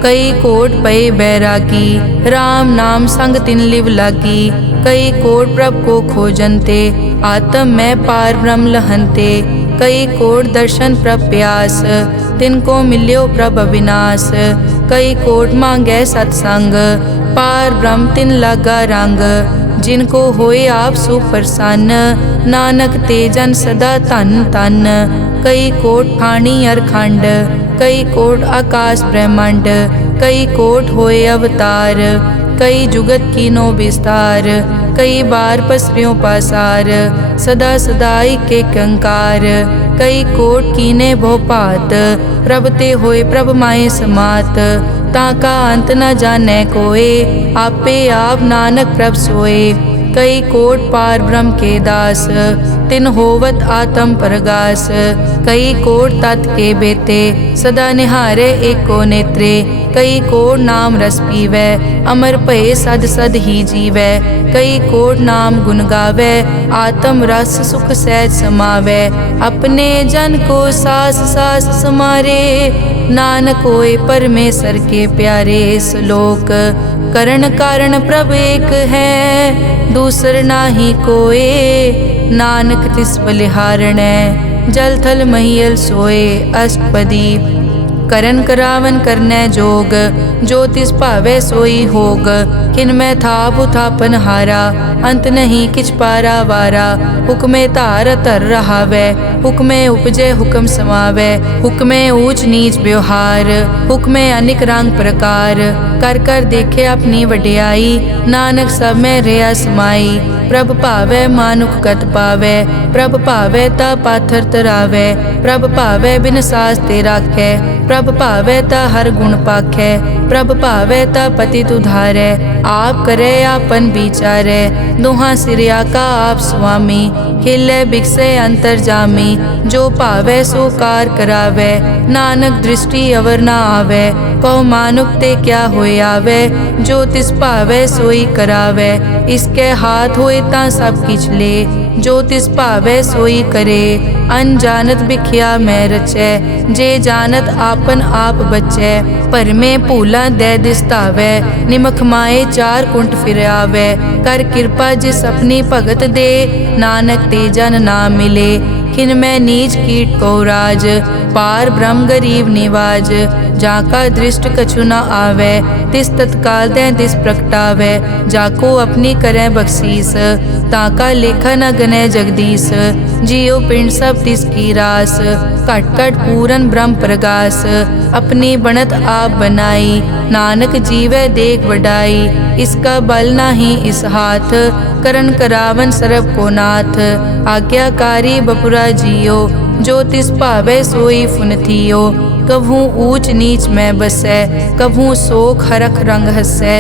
कई कोट पए बैरागी, राम नाम संग तिन लिव लागी। कई कोट प्रभ को खोजनते, आत्म में पार ब्रह्म लहनते। कई कोट दर्शन प्रभ प्यास, तिनको मिल्यो प्रभ अविनाश। कई कोट मांगै सत्संग, पार ब्रह्म तिन लागा रंग। जिनको होए आप सुप्रसन्न, नानक ते जन सदा धन धन। कई कोट ठाणी अरखंड, कई कोट आकाश ब्रह्मांड। कई कोट होए अवतार, कई जुगत कीनो विस्तार। कई बार पसरियों पासार, सदा सदाई के कंकार। कई कोट कीने भोपात, प्रभ ते होए प्रभ माए समात। ताका अंत न जाने कोए, आपे आप नानक प्रभ सोए। कई कोट पार ब्रह्म के दास, तिन होवत आत्म परगास। कई कोट तत् के बेते, सदा निहारे एको नेत्रे। कई कोट नाम रस पीवै, अमर भये सद सद ही जीवै। कई कोट नाम गुण गावै, आत्म रस सुख सहज समावै। अपने जन को सास सास समारे, नानक होए परमेश्वर के प्यारे। श्लोक करण कारण प्रभ एक है, दूसर नाही कोए। नानक तिस बलिहारणै, जल थल महियल सोए। अष्टपदी करन करावन करनै जोग, जो तिस भावै सोई होग। किनमै थाप उथापन हारा, अंत नहीं किछ पारा वारा। हुक्मे धार धर रहावै, हुक्मे उपजै हुक्म समावै। हुक्मे ऊंच नीच व्यवहार, हुक्मे अनिक रंग प्रकार। कर कर देखे अपनी वड्याई, नानक सब में रहा समाई। प्रभ भावै मानुख गत पावै, प्रभ भावै ता पाथर तरावै। प्रभ भावै बिन सास ते राखै, प्रभ भावै ता हर गुण पाखै। प्रभ भावै ता पतित उधारै, आप करे आपन विचारै। दोहां सिरिया का आप स्वामी, खिलै बिकसै अंतर जामी। जो भावै सो कार करावै, नानक दृष्टि अवर ना आवै। कहो मानुख ते क्या होए आवे, जो तिस भावै सोई करावै। इसके हाथ होए तां सब किछ ले, जो तिस भावै सोई करे। अनजानत बिख्या मैं रचै, जे जानत आपन आप बचै। भरमे भूला दै दिसतावै, निमख माए चार कुंट फिर आवै। कर कृपा जिस अपनी भगत दे, नानक ते जन ना मिले। खिन मैं नीच कीट को राज, पार ब्रह्म गरीब निवाज। जाका दृष्ट कछु न आवे, तिस तत्काल दै दिस प्रगटावै। जाको अपनी करै बख्शीस, ताका लेखा न गनै जगदीश। जियो पिंड सब तिस की रास, घट घट पूरन ब्रह्म प्रगास। अपनी बनत आप बनाई, नानक जीवै देख वडाई। इसका बल नाही इस हाथ, करन करावन सरब को नाथ। आज्ञाकारी बपुरा जियो, जो तिस भावै सोई फुन थियो। कभू ऊंच नीच में बसै, कभू शोक हरख रंग हसै।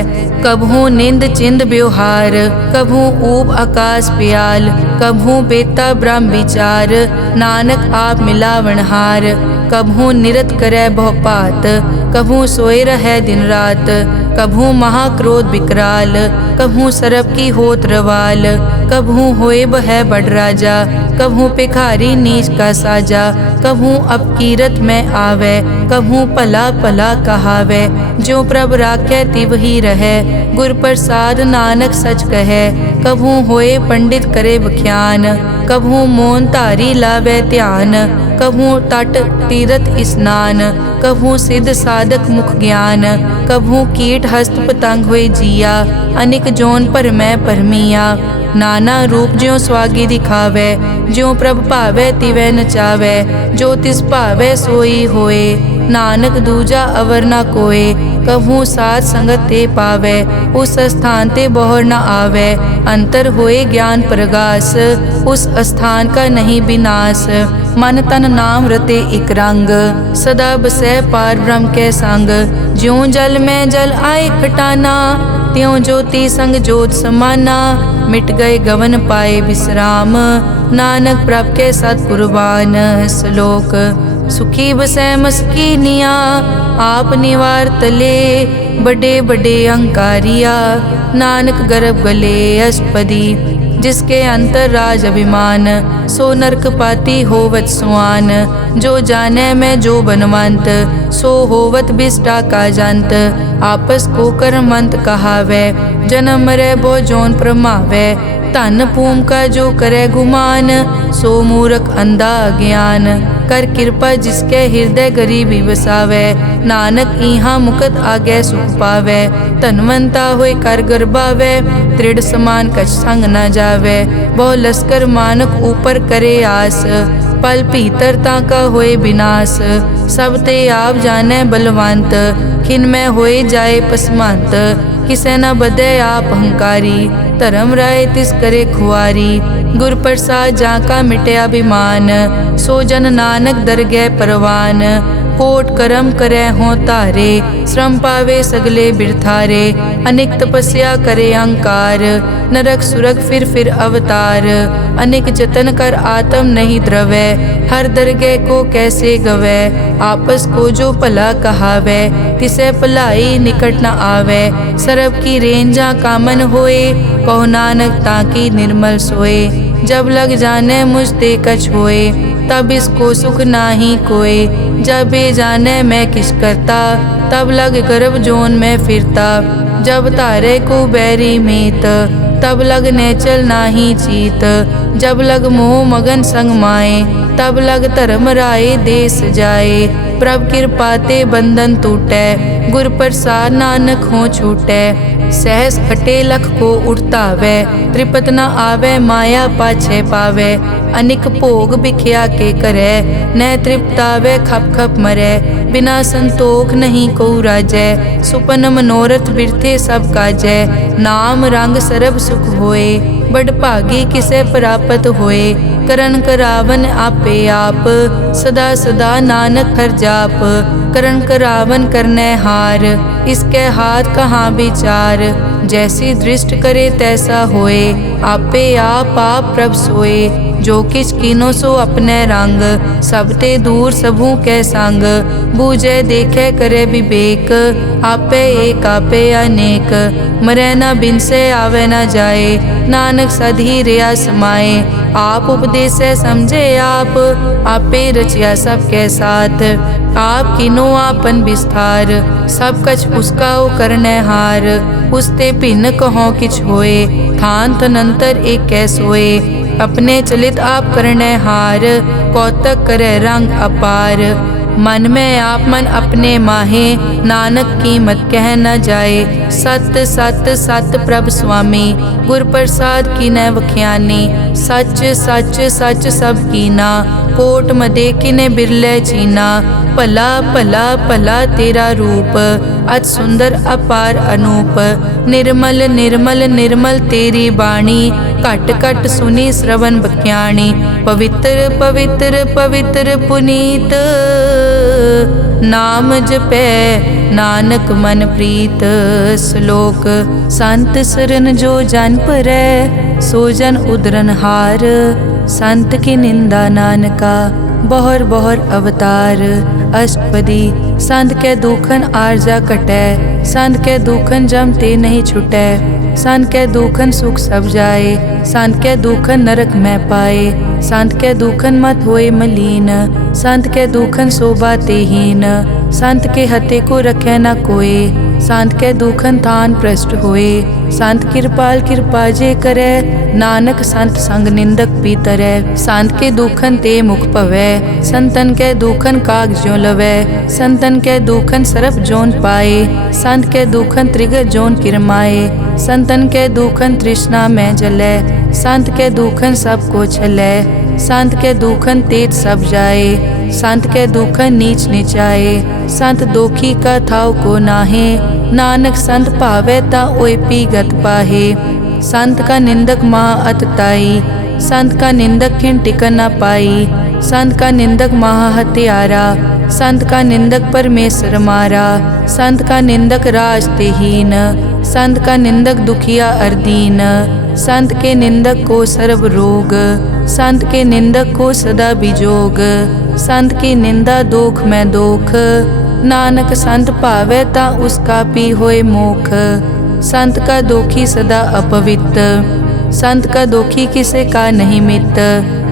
कभू निंद चिंद व्यवहार, कभू ऊब आकाश प्याल। कभू बेता ब्रह्म विचार, नानक आप मिलावनहार। कभू निरत करै बहु पात, कभू सोए रहे दिन रात, कभू महाक्रोध विकराल, कभू सरप की होत रवाल, कभू होए बह बड़ राजा, कभू भिखारी नीच का साजा, कभू अपकीरत में आवे, कभू भला भला कहावे, जो प्रभ राखे तिव ही रहे, गुर प्रसाद नानक सच कहे, कभू होए पंडित करे बख्यान, कभू मोन धारी लावे ध्यान, कभू तट तीरथ स्नान, कभू सिद्ध साधक मुख ज्ञान, कभू कीट हस्त पतंग हुए जिया, अनिक जोन पर मैं परमिया, नाना रूप ज्यों स्वागी दिखावे, ज्यों प्रभ भावे तिवै नचावे, जो तिस भावे सोई होए, नानक दूजा अवर न कोय, कभू साथ संगत ते पावे, उस स्थान ते बोहर न आवे, अंतर होए ज्ञान प्रगास, उस स्थान का नहीं विनाश, मन तन नाम रते एक रंग, सदा बसै पार ब्रह्म के संग, ज्यों जल में जल आए खटाना, त्यों ज्योति संग जोत समाना, मिट गए गवन पाए विश्राम, नानक प्रभ के सत कुर्बान। श्लोक सुखी बसै मस्कीनिया, आप निवार तले, बड़े बड़े अहंकारिया, नानक गर्भ गले अष्टपदी, जिसके अंतर राज अभिमान, सो नरक पाती होवत सुआन, जो जाने में जो बनवंत, सो होवत बिष्टा का जंत, आपस को कर्मंत कहावे, जन्म मरे बो जोन प्रमावे, धन भूम का जो करे गुमान, सो मूर्ख अंधा ज्ञान, कर कृपा जिसके हृदय गरीबी बसावे, नानक इहाँ मुकत आगे सुख पावे, धनवंता होए कर गर्भावे, दृढ़ समान कछ संग न जावे, बहु लश्कर मानक ऊपर करे आस, पल भीतरता का होए विनाश, सब ते आप जाने बलवंत, खिन में होए जाए पसमंत, किसे न बदे आप अहंकारी, धर्म राय तिस करे खुआरी, गुर प्रसाद जाका मिटे अभिमान, सो जन नानक दरगह परवान, कोट कर्म करे हों तारे, श्रम पावे सगले बिरथारे, अनेक तपस्या करे अहंकार, नरक सुरग फिर अवतार, अनेक जतन कर आत्म नहीं द्रवे, हर दरगह को कैसे गवे, आपस को जो भला कहावे, तिसे भलाई निकट न आवे, सरब की रेंजा कामन होए, कहो नानक ताकि निर्मल सोए, जब लग जाने मुझ ते कछ होए, तब इसको सुख नाही कोय, जब ये जाने मैं किस करता, तब लग गर्भ जोन में फिरता, जब तारे को बैरी मीत, तब लग नेचल नाही चीत, जब लग मोह मगन संग माए, तब लग धर्म राय देश जाए, प्रभ कृपा ते बंधन टूटे, गुर प्रसाद नानक हो छूटे, सहस खटे लख को उठतावे, त्रिपत न आवे माया पाछे पावे, अनिक भोग बिख्या के करे, न तृप्तावे खप खप मरे, बिना संतोख नहीं को राजै, सुपन मनोरथ बिरथे सब काजै, नाम रंग सरब सुख होए, बड़ भागी किसे प्राप्त होए, करन करावन आपे आप, सदा सदा नानक हर जाप, करन करावन करने हार, इसके हाथ कहाँ विचार, जैसी दृष्ट करे तैसा होए, आपे आप प्रभ सोए, जो किछ कीनो सो अपने रंग, सबते दूर सबू के संग, बूझे देखे करे विवेक, आपे एक आपे अनेक, मरे न बिन से आवे न जाए, नानक सधी रिया समाए, आप उपदेश समझे आप, आपे रचिया सबके साथ, आप किनो आपन विस्तार, सब कछ उसका ओ करने हार, उसते भिन्न कहो किछ होए, थान तनंतर एक कैसोए, अपने चलित आप करने हार, कौतक करे रंग अपार, मन में आप मन अपने माहे, नानक कीमत कह न जाए, सत सत सत प्रभ स्वामी, गुर प्रसाद की न वख्यानी, सच सच सच सब कीना, कोट मदे किने बिरले चीना, भला भला भला तेरा रूप, अति सुंदर अपार अनूप, निर्मल निर्मल निर्मल तेरी बाणी, घट घट सुनी श्रवण बख्याणी, पवित्र पवित्र पवित्र पुनीत, नाम जपै नानक मन प्रीत। श्लोक संत सरन जो जन परै, सो जन उदरन हार, संत की निंदा नानका बहुर बहुर अवतार। अष्टपदी संत के दुखन आरजा कटै, संत के दुखन जम ते नहीं छुटै। संत के दुखन सुख सब जाए, संत के दुखन नरक में पाए। संत के दुखन मत होए मलीन, संत के दुखन शोभा ते हीन। संत के हते को रखे न कोय, संत के दुखन थान प्रष्ट होए। संत कृपाल कृपा जे करे, नानक संत संग निंदक पीतरै। संत के दुखन ते मुख पवै, संतन के दुखन काग ज्यों लवै। संतन के दुखन सरप जोन पाए, संत के दुखन त्रिगत जोन किरमाए। संतन के दुखन तृष्णा में जलै, संत के दुखन सब को छलै। संत के दुखन तेज सब जाए, संत के दुखन नीच नीचाए। संत दोखी का थाव को नाहे, नानक संत पावे ता ओय पीगत पाहे। संत का निंदक महा अतताई, संत का निंदक खिन टिकन न पाई। संत का निंदक महा हत्यारा, संत का निंदक परमेश्वर मारा। संत का निंदक राज ते हीन, संत का निंदक दुखिया अरदीन। संत के निंदक को सर्व रोग, संत के निंदक को सदा बिजोग। संत की निंदा दोख में दोख, नानक संत पावे ता उसका पी होए मोख। संत का दोखी सदा अपवित्र, संत का दोखी किसे का नहीं मित।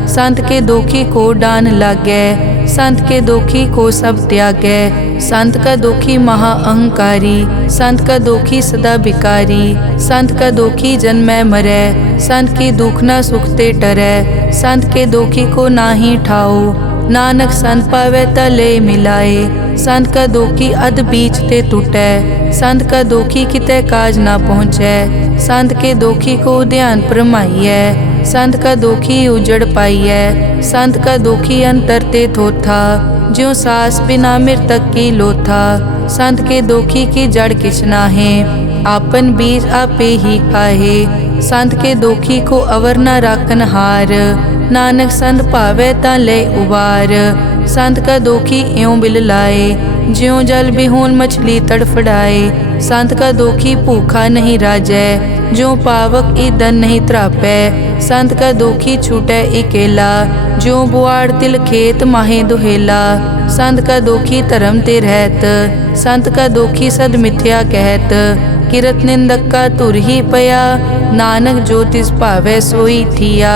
संत के दोखी को डान लागै, संत के दोखी को सब त्यागै। संत का दोखी महा अहंकारी, संत का दोखी सदा बिकारी। संत का दोखी जन्मै मरै, संत की दुख न सुखते टरै। संत के दोखी को नाही ठाओ, नानक संत पावे ता ले मिलाए। संत का दोखी अध बीच ते टूटै, संत का दोखी किते काज ना पहुँचै। संत के दोखी को ध्यान परमाइयै, संत का दोखी उजड़ पाइयै। संत का दोखी अंतर ते थोथा, ज्यों सास बिना मृतक की लोथा। संत के दोखी की जड़ किछ नाहे, आपन बीज आपे ही खाहे। संत के दोखी को अवर न राखन हार, नानक संत पावे ता ले उबार। संत का दोखी इयों बिल लाए, ज्यों जल बिहून मछली तड़फड़ाए। संत का दोखी भूखा नहीं राजै, ज्यों पावक ईदन नहीं त्रापै। संत का दोखी छूटै इकेला, ज्यों बुआड़ तिल खेत माहे दुहेला। संत का दोखी धर्म ते रहत, संत का दोखी सद मिथ्या कहत। किरत निंदक का तुर ही पया, नानक जो तिस भावै सोई थिया।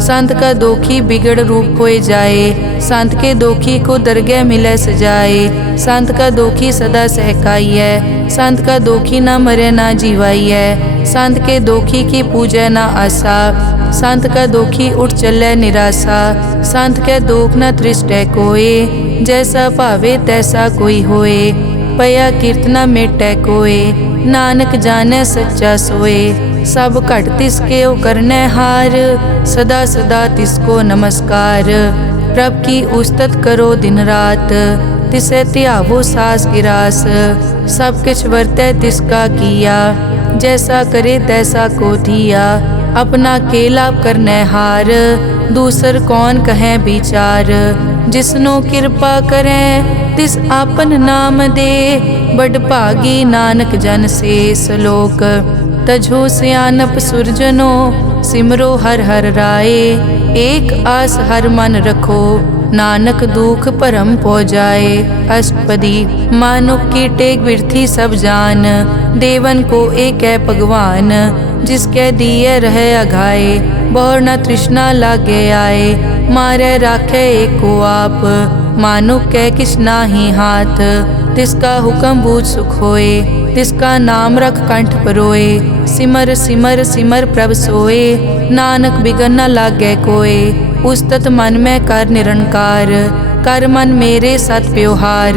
संत का दोखी बिगड़ रूप होए जाए, संत के दोखी को दरगह मिले सजाए। संत का दोखी सदा सहकाइयै, संत का दोखी ना मरे ना जीवाइयै। संत के दोखी की पूजै ना आसा, संत का दोखी उठ चलै निराशा। संत के दोख न तृष्टै कोय, जैसा भावे तैसा कोई होए। पया कीर्तना मेटै कोय, नानक जाने सच्चा सोए। सब घट तिसके ओ करनै हार, सदा सदा तिसको नमस्कार। प्रभ की उस्तत करो दिन रात, तिसे त्यावो सास गिरास। सब किछ वर्तै तिसका किया, जैसा करे तैसा को दिया। अपना केला करनै हार, दूसर कौन कहे विचार। जिसनो कृपा करै तिस आपन नाम दे, बड़ भागी नानक जन से सलोक। तजो सियानप सुरजनो, सिमरो हर हर राय। एक आस हर मन रखो, नानक दुख परम पौ जाए। अष्टपदी मानुक की टेक बिरथी सब जान, देवन को एक है भगवान। जिसके दिए रहे अघाए, बहुर न तृष्णा लागे आए। मारे राखे एक को आप, मानुक के किछ नाही हाथ। तिसका हुक्म बूझ सुख होए, तिसका नाम रख कंठ परोए। सिमर सिमर सिमर प्रभ सोए, नानक बिगन न लागे कोय। उस्तत मन में कर निरंकार, कर मन मेरे सत प्योहार।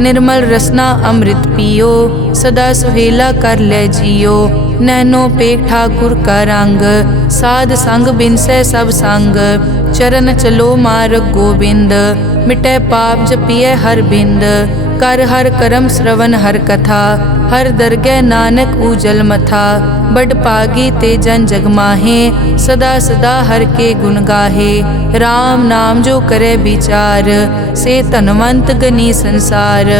निर्मल रसना अमृत पियो, सदा सुहेला कर ले जियो। नैनो पेख ठाकुर का रंग, साध संग बिनसे सब संग। चरण चलो मार्ग गोबिंद, मिटे पाप जपिए हर बिंद। कर हर करम श्रवण हर कथा, हर दरगह नानक उजल मथा। बड़ पागी ते जन जग माहे, सदा सदा हर के गुण गाहे। राम नाम जो करे विचार, से धनवंत गनी संसार।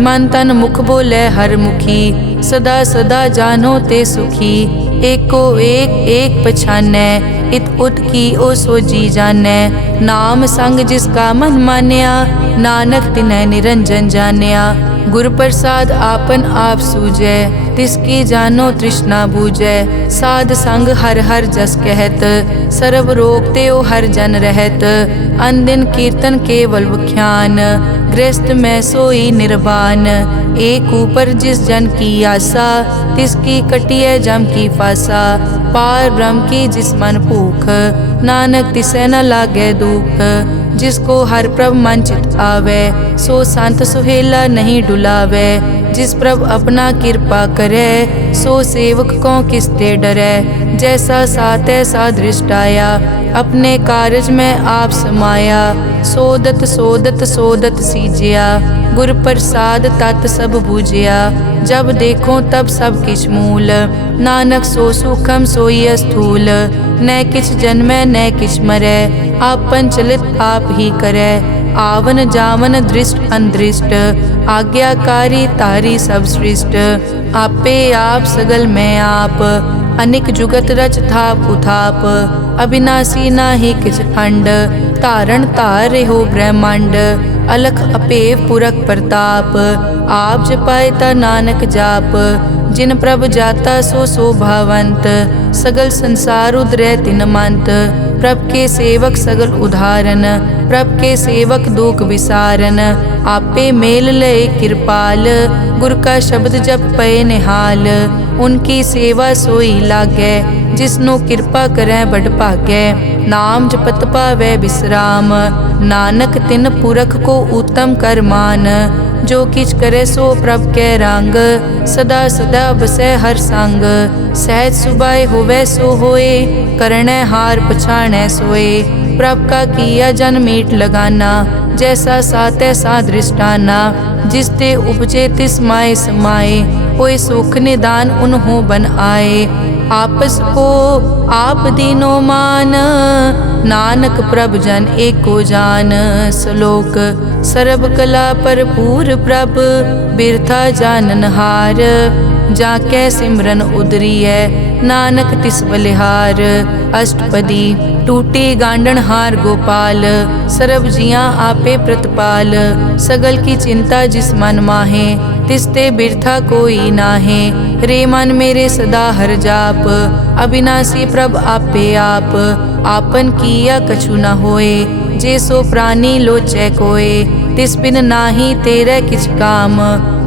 मन तन मुख बोले हर मुखी, सदा सदा जानो ते सुखी। एको एक एक पछानै, इत उत की ओ सो जी जानै। नाम संग जिसका मन मान्या, नानक तिनै निरंजन जान्या। गुर प्रसाद आपन आप सूझै, तिसकी जानो तृष्णा बूझै। साध संग हर हर जस कहत, सर्व रोग त्यो हर जन रहत। अनदिन कीर्तन केवल बख्यान, गृहस्थ में सोई निर्वाण। एक ऊपर जिस जन की आशा, तिसकी कटिय जम की फासा। पार ब्रह्म की जिस मन भूख, नानक तिसै न लागे दुख। जिसको हर प्रभ मन चित आवे, सो संत सुहेला नहीं डुलावे। जिस प्रभ अपना कृपा करे, सो सेवक को किसते डरे। जैसा सात ऐसा दृष्ट आया, अपने कारज में आप समाया। सोदत सोदत सोदत सीजिया, गुर प्रसाद तत् सब बूझिया। जब देखो तब सब किछ मूल, नानक सो सूखम सोई स्थूल। न किछ जन्मै न किछ मरै, आपन चलित आप ही करे। आवन जावन दृष्ट अनदृष्ट, आज्ञाकारी तारी सब सृष्ट। आपे आप सगल में आप, अनिक जुगत रच थाप उथाप। अविनाशी नाही किछ खंड, तारण तार रेहो ब्रह्मांड। अलख अपेव पुरख प्रताप, आप जपाए ता नानक जाप। जिन प्रभ जाता सो शोभावंत, सगल संसार उदरै तिन मंत। प्रभ के सेवक सगल उदाहरण, प्रभ के सेवक दुख विसारन। आपे मेल लय कृपाल, गुर का शब्द जप पए निहाल। उनकी सेवा सोई लागै, जिसनो कृपा करै बड़ भागै। नाम जपत पावै विश्राम, नानक तिन पुरख को उत्तम कर मान। जो किछ करे सो प्रभ कै रंग, सदा सदा बसै हर संग। सहज सुभाए होवै सो होए, करनै हार पछाणै सोए। प्रभ का किया जन मीठ लगाना, जैसा सात ऐसा दृष्टाना। जिस ते उपजे तिस माए समाए, होए सुख निदान उन्हों बन आए। आपस को आप दीनो मान, नानक प्रभ जन एको जान। श्लोक सर्ब कला भरपूर प्रभ, बिरथा जानन हार। जाकै सिमरन उदरिय, नानक तिस बलिहार। अष्टपदी टूटी गांडन हार गोपाल, सर्ब जियां आपे प्रतिपाल। सगल की चिंता जिस मन माहे, तिसते बिरथा कोई नाहे। रे मन मेरे सदा हर जाप, अविनाशी प्रभ आपे आप। आपन किया कछु न होए, जे सो प्राणी लोचै कोय। तिस बिन नाही तेरे किछ काम,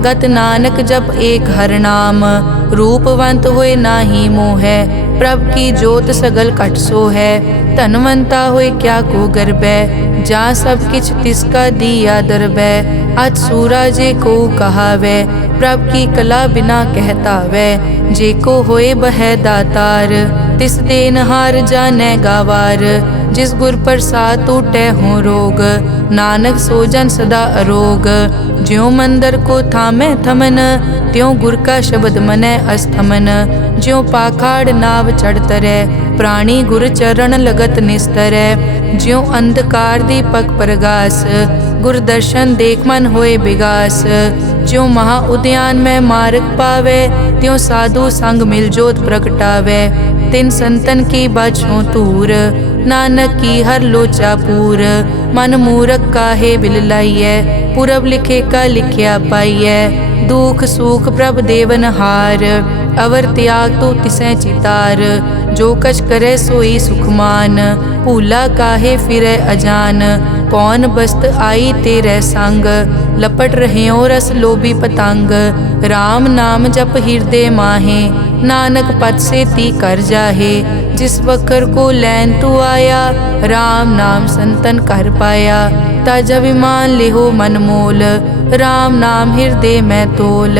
गत नानक जप एक हर नाम। रूपवंत होए नाही मोहै, प्रभ की जोत सगल कट सो है। धनवंता होए क्या को गर्बै, जा सब किछ तिसका दिया दरबै। अज सूरा जे को कहावै, प्रभ की कला बिना कहतावै। जे को होए बह दातार, तिस देनहार जानै गावार। जिस गुर प्रसाद टूटै हो रोग, नानक सो जन सदा अरोग। ज्यों मंदिर को थामै थमन, त्यों गुर का शब्द मनै अस्थमन। ज्यों पाखाड़ नाव चढ़ तरै, प्राणी गुर चरण लगत निस्तरै। ज्यों अंधकार दीपक प्रगास, गुर दर्शन देख मन होए विगास। ज्यों महा उद्यान में मार्ग पावे, त्यों साधु संग मिल जोत प्रगटावे। तिन संतन की बाछों तूर, नानक की हर लोचा पूर। मन मूरख काहे बिल लाइयै, पुरब लिखे का लिखिया पाइयै। दुख सुख प्रभ देवन हार, अवर त्याग तो तिसै चितार। जो कछ करे सोई सुखमान, भूला काहे फिरै अजान। कौन बस्त आई तेरे संग, लपट रहे रस लोभी पतंग। राम नाम जप हृदय माहे, नानक पद से ती कर जाहे। जिस वकर को लैन तू आया, राम नाम संतन कर पाया। ताजा विमान लेहो मन मोल, राम नाम हृदय में तोल।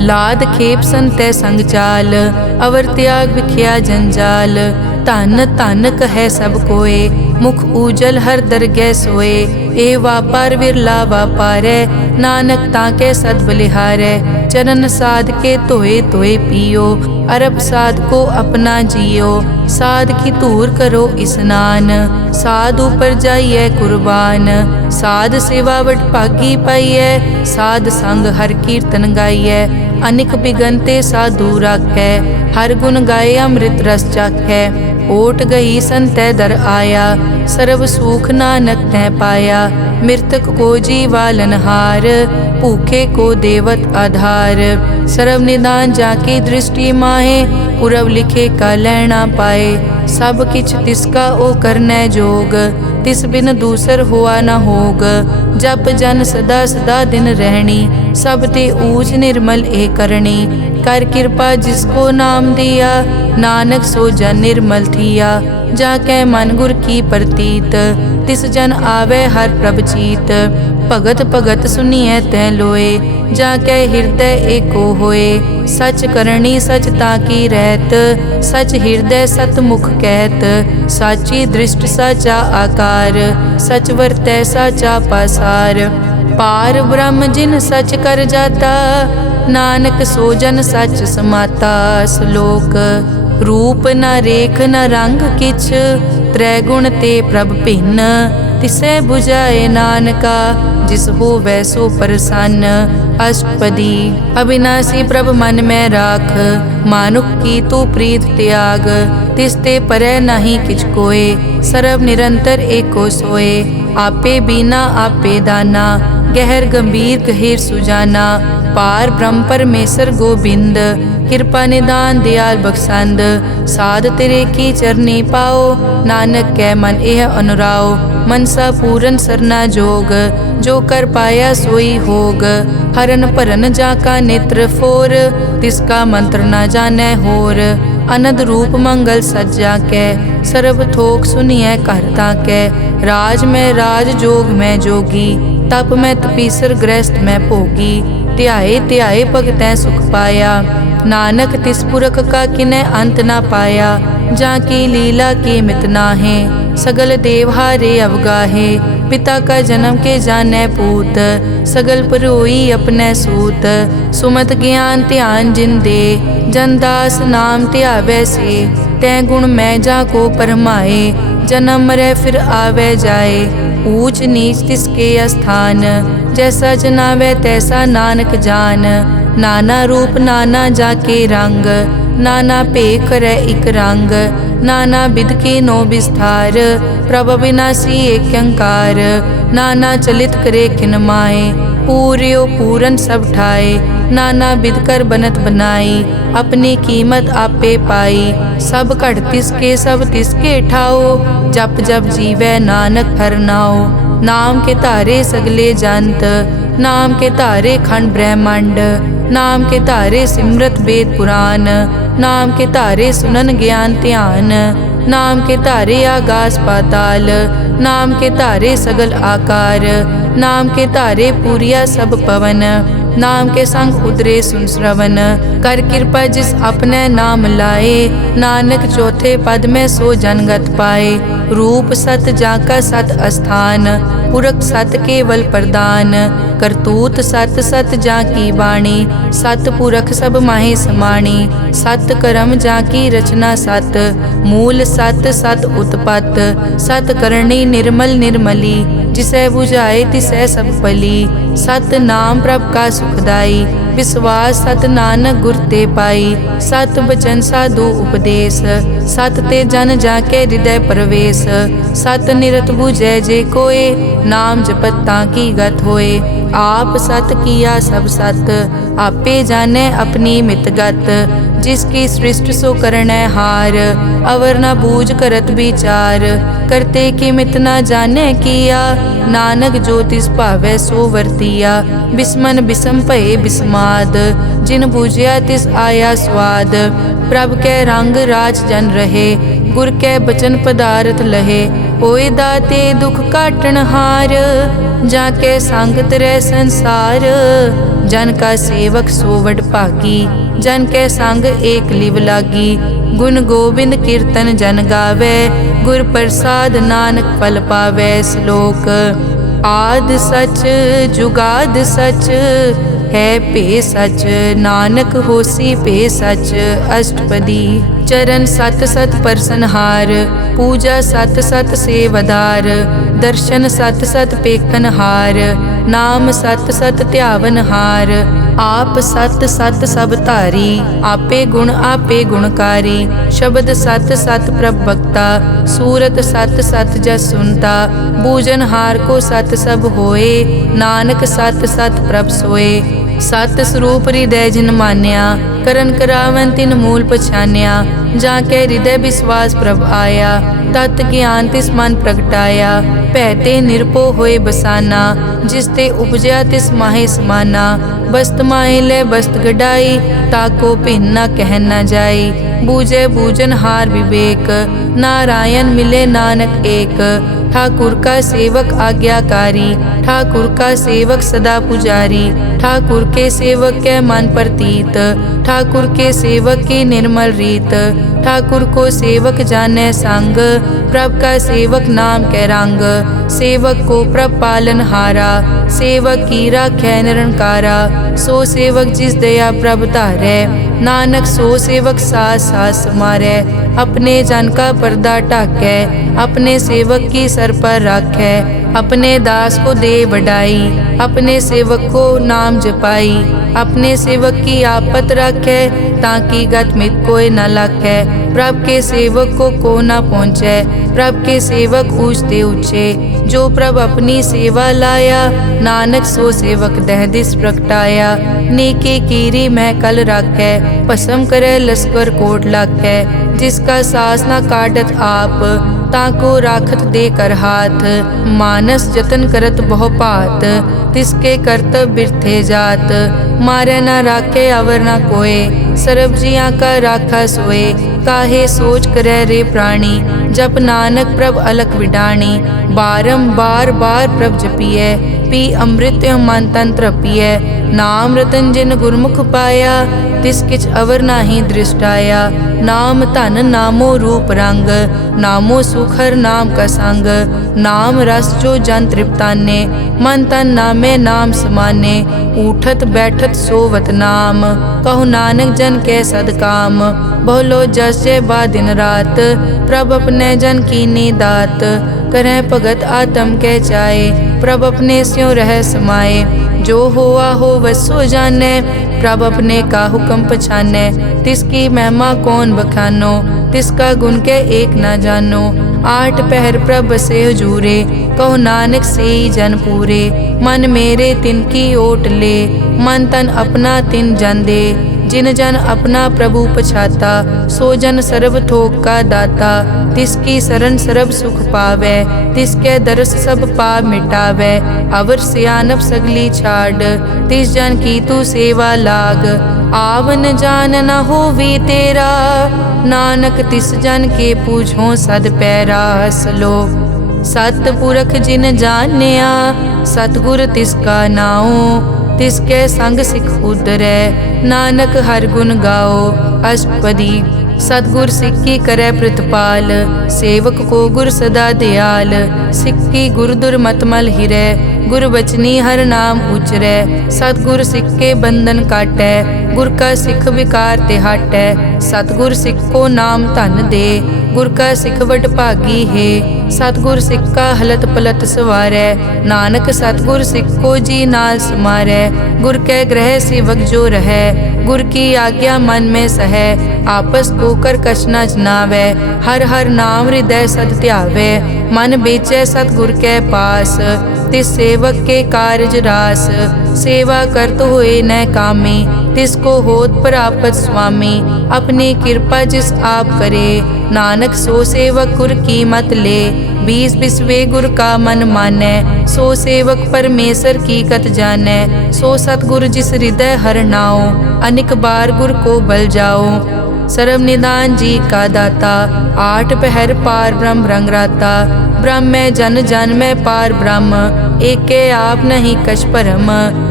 लाद खेप संतै संग चाल, अवर त्याग विख्या जंजाल। धन धन कहे सब कोय, मुख उजल हर दरगह सोए। ए वापार विरला वापारै, नानक ताके सद बलिहारै। चरण साध के तोए तोए पियो, अरब साध को अपना जियो, साध की धूर करो स्नान। साध ऊपर जाइए कुर्बान, साध सेवा वड भागी पाइए। साध संग हर कीर्तन गाइए, अनिक बिगनते साधु राखै। हर गुण गाए अमृत रस चाखै, ओट गई संतै दर आया। सर्व सुख नानक तै पाया, मृतक को जीवालनहार। भूखे को देवत आधार, सर्व निदान जाकी दृष्टि माहे। पुरब लिखे का लैना पाए, सब किछ तिसका ओ करनै जोग। तिस बिन दूसर हुआ न होग, जप जन सदा सदा दिन रहनी। सब ते ऊच निर्मल ए करनी, कर कृपा जिसको नाम दिया। नानक सो जन निर्मल थिया, जाकै मन गुर की प्रतीत। तिस जन आवे हर प्रभ चीत, भगत भगत सुनिए तै लोए। जाकै हृदय एको होए, सच करनी सच ताकी रहत। सच हृदय सत मुख कहत, साची दृष्ट साचा आकार। सच वरतै साचा पासार, पार ब्रह्म जिन सच कर जाता। नानक सो जन सच समाता। श्लोक रूप न रेख न रंग किछ, त्रैगुण ते प्रभ भिन्न। तिसै बुझाए नानका, जिस होवै सो प्रसन्न। अष्टपदी अविनाशी प्रभ मन में राख, मानुख की तू प्रीत त्याग। तिस ते परै नहीं किछ कोय, सर्व निरंतर एको सोए। आपे बीना आपे दाना, गहर गंभीर गहीर सुजाना। पार ब्रह्म परमेश्वर गोबिंद, कृपा निदान दयाल बख्शंद। साध तेरे की चरनी पाओ, नानक कै मन एह अनुराओ। मनसा पूरन सरना जोग, जो कर पाया सोई होग। हरन भरन जाका नेत्र फोर, तिसका मंत्र न जानै होर। अनंद रूप मंगल सज्जा कै, सर्व थोक सुनिए कर ताकै। राज में राज जोग में जोगी, तप में तपीसर गृहस्थ में भोगी। ध्याए ध्याए भगतै सुख पाया, नानक तिस पुरख का किनै अंत ना पाया। जाकी लीला की मित नाहे, सगल देव हारे अवगाहे। पिता का जन्म के जानै पूत, सगल परोई अपने सूत। सुमत ज्ञान ध्यान जिन दे, जनदास नाम ध्यावै से। तै गुण मैं जाको परमाए, जन्म मरै फिर आवे जाए। ऊच नीच तिसके स्थान, जैसा जनावै तैसा नानक जान। नाना रूप नाना जाके रंग, नाना भेख करै इक रंग। नाना बिध के नो विस्तार, प्रभ विनाशी एक अंकार। नाना चलित करे किन माए, पूर्यो पूरन सब ठाए। नाना बिध कर बनत बनाई, अपनी कीमत आपे पाई। सब घट तिसके सब तिसके ठाओ, जप जप जीवै नानक हर नाओ। नाम के धारे सगले जंत, नाम के धारे खंड ब्रह्मांड। नाम के धारे सिमरत वेद पुराण, नाम के धारे सुनन ज्ञान ध्यान। नाम के धारे आकाश पाताल, नाम के धारे सगल आकार। नाम के धारे पूरिया सब पवन, नाम के संग उतरे सुन श्रवण। कर कृपा जिस अपने नाम लाए, नानक चौथे पद में सो जनगत पाए। रूप सत जाका सत अस्थान, पुरख सत केवल प्रदान। करतूत सत सत जाकी वाणी, सत पुरख सब माहे समाणी। सत कर्म जाकी रचना सत, मूल सत सत उत्पत। सत करणी निर्मल निर्मली, जिसै बुझाए तिसै सब पली। सत नाम प्रभ का सुखदाई, विश्वास सत नानक गुर ते पाई। सत बचन साधु उपदेश, सत ते जन जाके हृदय प्रवेश। सत निरत बुझै जे कोय, नाम जपत ताकी गत होए। आप सत किया सब सत, आपे जाने अपनी मित गत। जिसकी सृष्टि सो करनै हार, अवर न बूझ करत विचार। करते की मित न जाने किया, नानक जो तिस भावै सो वर्तिया। बिस्मन बिसम भये बिस्माद, जिन बूझिया तिस आया स्वाद। प्रभ कै रंग राज जन रहे, गुर कै बचन पदारथ लहे। होए दाते दुख काटन हार, जाके संग तरै संसार। जन का सेवक सो वड भागी, जन कै संग एक लिव लागी। गुण गोबिंद कीर्तन जन गावे, गुर प्रसाद नानक फल पावे। श्लोक आद सच जुगाद सच, है पे सच, नानक होसी पे सच अष्टपदी। चरण सत सत परसनहार, पूजा सत सत सेवदार, दर्शन सत सत पेखनहार, नाम सत सत ध्यावनहार। आप सत सत सब धारी, आपे गुणकारी। शब्द सत सत प्रभ भक्ता, सूरत सत सत जस सुनता। बूझनहार को सत सब होए, नानक सत सत प्रभ सोए। सत स्वरूप हृदय जिन मान्या, करन करावन तिन मूल पछान्या। जाके हृदय विश्वास प्रभ आया, तत् ज्ञान तिस मन प्रगटाया। भैते निरपो होए बसाना, जिस ते उपजया तिस माहे समाना। बस्त माहे ले बस्त गडाई, ताको भिन्न न कह न जाई। बूझे बूझनहार विवेक, नारायण मिले नानक एक। ठाकुर का सेवक आज्ञाकारी, ठाकुर का सेवक सदा पुजारी। ठाकुर के सेवक के मन प्रतीत, ठाकुर के सेवक की निर्मल रीत। ठाकुर को सेवक जाने संग, प्रभ का सेवक नाम के रंग। सेवक को प्रभ पालन हारा, सेवक की राखै निरंकारा। सो सेवक जिस दया प्रभ धारै, नानक सो सेवक सास सास समारै। अपने जन का पर्दा ढाकै, अपने सेवक की सर पर राखै। अपने दास को दे बढ़ाई, अपने सेवक को नाम जपाई। अपने सेवक की आपत राखै, ताकि गत मित कोई न लाखै। प्रभ के सेवक को न पहुँचै, प्रभ के सेवक ऊंचते ऊंचे। जो प्रभ अपनी सेवा लाया, नानक सो सेवक दह दिस प्रगटाया। नेके कीरी मैं कल राखै, भस्म करे लश्कर कोट लाखै। जिसका सास न काटत आप, ताको राखत दे कर हाथ। मानस जतन करत बहु पात, तिसके करतब बिरथे जात। मारे न राखे अवर न कोय, सर्ब जियां का राखा सोए। काहे सोच करे रे प्राणी, जप नानक प्रभ अलख विडाणी। बारंबार बार प्रभ जपिए, पी अमृत मन तन तृपिए। नाम रतन जिन गुरमुख पाया, तिस किछ अवर नाही दृष्टाया। नाम धन नामो रूप रंग, नामो सुखर नाम का संग। नाम रस जो जन तृप्ताने, मन तन नामे नाम समाने। उठत बैठत सोवत नाम, कहु नानक जन के सदकाम। बहुलो जस जय बा दिन रात, प्रभ अपने जन कीनी दात। करें भगत आत्म के चाहे, प्रभ अपने स्यों रह समाये। जो होआ हो वसो जाने, प्रभ अपने का हुक्म पछाने। तिसकी महिमा कौन बखानो, तिसका गुण के एक ना जानो। आठ पहर प्रभ बसे हजूरे, कहो नानक से जन पूरे। मन मेरे तिनकी ओट ले, मन तन अपना तिन जन दे। जिन जन अपना प्रभु पछाता, सो जन सर्ब थोक का दाता। तिसकी शरण सर्ब सुख पावे, तिसके दरस सब पाप मिटावे। अवर सियानप सगली छाड़, तिस जन की तू सेवा लाग। आवन जान न होवी तेरा, नानक तिस जन के पूछो सद पैरा। सलोक सतपुरख जिन जानिया, सतगुर तिसका नाओ। तिसके संग सिख उतरै, नानक हर गुण गाओ। अष्टपदी सतगुर सिक्की करे प्रतिपाल, सेवक को गुर सदा दयाल। सिक्की गुर दुर्मतमल हिरै, गुर बचनी हर नाम उचरै। सतगुर सिख के बंधन काटै, गुर का सिख विकार ते हटै। सतगुर सिख को नाम धन दे, गुर का सिख वड भागी है। सतगुर सिख का हलत पलत सवारै, नानक सतगुर सिख को जी नाल समारै। गुर के ग्रह सेवक जो रहै, गुर की आज्ञा मन में सहै। आपस को कर कछ न जनावै, हर हर नाम हृदय सद ध्यावै। मन बेचै सतगुर के पास, तिस सेवक के कारज रास। सेवा करत होए न कामी, तिसको होत प्रापत स्वामी। अपनी कृपा जिस आप करे, नानक सो सेवक गुर की मत ले। बीस बिसवे गुर का मन मानै, सो सेवक परमेश्वर की कत जानै। सो सतगुर जिस हृदय हर नाओ, अनेक बार गुर को बल जाओ। सर्व निदान जी का दाता, आठ पहर पार ब्रह्म रंग राता। ब्रह्म में जन जन में पार ब्रह्म, एके आप नहीं कछ परम।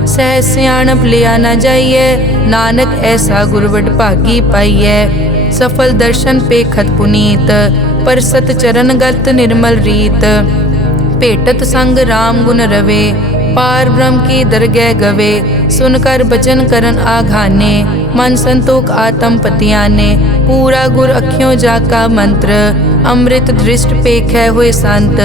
सह सियाणप लिया न जाइए, नानक ऐसा गुरवड भागी पाइए। सफल दर्शन पे खत पुनीत, पर सत चरण गत निर्मल रीत। भेटत संग राम गुण रवे, पार ब्रह्म की दरगह गवे। सुनकर बचन करन आघाने, मन संतोख आत्म पतियाने। पूरा गुर अखियों जाका मंत्र, अमृत दृष्ट पेखै हुए संत।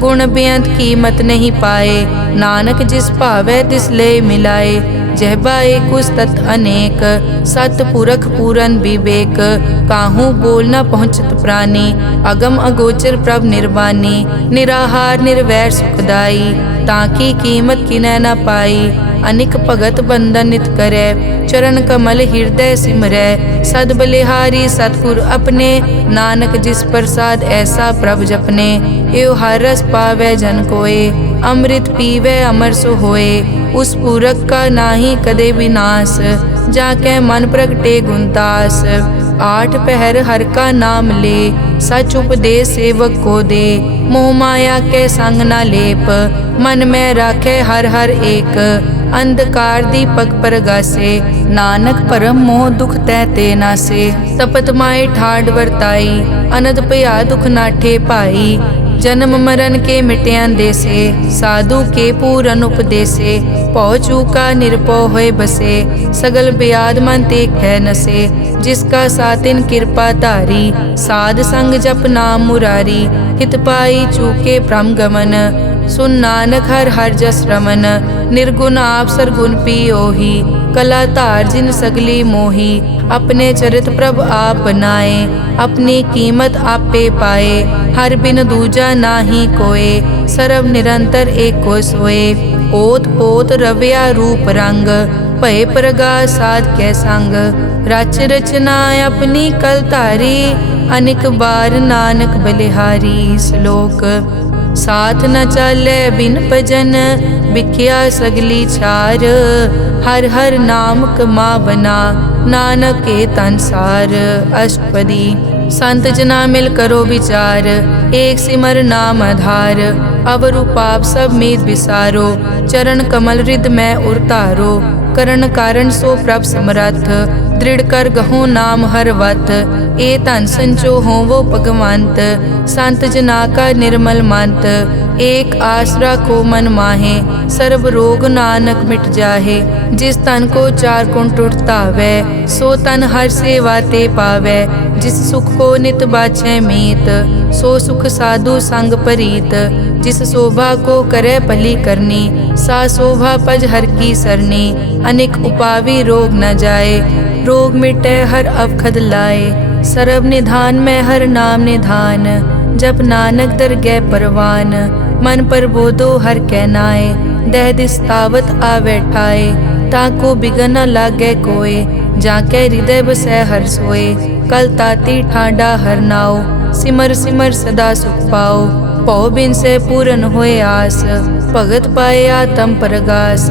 गुण बेअंत कीमत नहीं पाए, नानक जिस भावै तिस ले मिलाए। जहबा एकुस तत् अनेक, सत पुरख पूरन विवेक। काहू बोल न पहुँचत प्राणी, अगम अगोचर प्रभ निर्वाणी। निराहार निर्वैर सुखदाई, ताकी कीमत किनै न पाई। अनिक भगत बंदन नित करै, चरण कमल हृदय सिमरै। सद बलिहारी सतगुर अपने, नानक जिस प्रसाद ऐसा प्रभ जपने। एव हर रस पावै जन कोय, अमृत पीवै अमर सो होए। उस पूरक का नाही कदे विनाश, जाकै मन प्रगटे गुणतास। आठ पहर हर का नाम ले, सच उपदेश सेवक को दे। मोह माया के संग न लेप, मन में राखे हर हर एक। अंधकार दीपक परगासे, नानक परम मोह दुख तै ते नासे। तपत माए ठाड वर्ताई, अनद भया दुख नाठे पाई। जन्म मरण के मिट्यान देसे, साधु के पूरन उपदेसे। पौ चूका निरपौ होए बसे, सगल ब्याद मन ते खे नसे। जिसका सातिन कृपा धारी, साध संग जप नाम मुरारी। हित पाई चूके भ्रम गमन, सुन नानक हर हर जस रमन। निर्गुण आप सरगुण पियोही, कला धार जिन सगली मोही। अपने चरित प्रभ आप बनाए, अपनी कीमत आपे पाए। हर बिन दूजा नाही कोय, सर्व निरंतर एको सोए। ओत पोत रव्या रूप रंग, भय प्रगास साध कै संग। रच रचना अपनी कल धारी, अनिक बार नानक बलिहारी। श्लोक साथ न चालै बिन भजन, बिख्या सगली छार। हर हर नाम कमावना, नानक के तनसार। अष्टपदी संत जना मिल करो विचार, एक सिमर नाम आधार। अवर उपाप सब मीत विसारो, चरण कमल हृद में उरतारो। करण कारण सो प्रभ समरथ, दृढ़ कर गहो नाम हर वत। ए धन संचो हो वो भगवंत, संत जना का निर्मल मंत। एक आसरा को मन माहे, सर्व रोग नानक मिट जाहे। जिस तन को चार कुण टूटता वै, सो तन हर सेवा ते पावै। जिस सुख को नित बाछै मीत, सो सुख साधु संग परीत। जिस शोभा को करे भली करनी, सा शोभा पज हर की सरनी। अनेक उपावी रोग न जाए, रोग मिटे हर अवखद लाए। सर्व निधान में हर नाम निधान, जप नानक दरगह परवान। मन पर बोधो हर कहनाए, दह दिस तावत आवे ठाए। ताको बिगन न लागे कोय, जाके हृदय बसै हर सोए। कल ताती ठाडा हर नाओ, सिमर सिमर सदा सुख पाओ। पौ बिन से पूरन होए आस, भगत पाए आत्म परगास।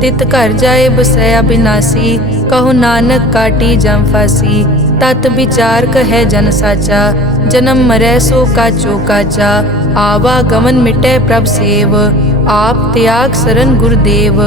तित घर जाए बसया बिनासी, कहो नानक काटी जम फासी। तत विचार कहे जन साचा, जन्म मरै सो काचो काचा। आवागमन मिटै प्रभ सेव, आप त्याग शरण गुरुदेव।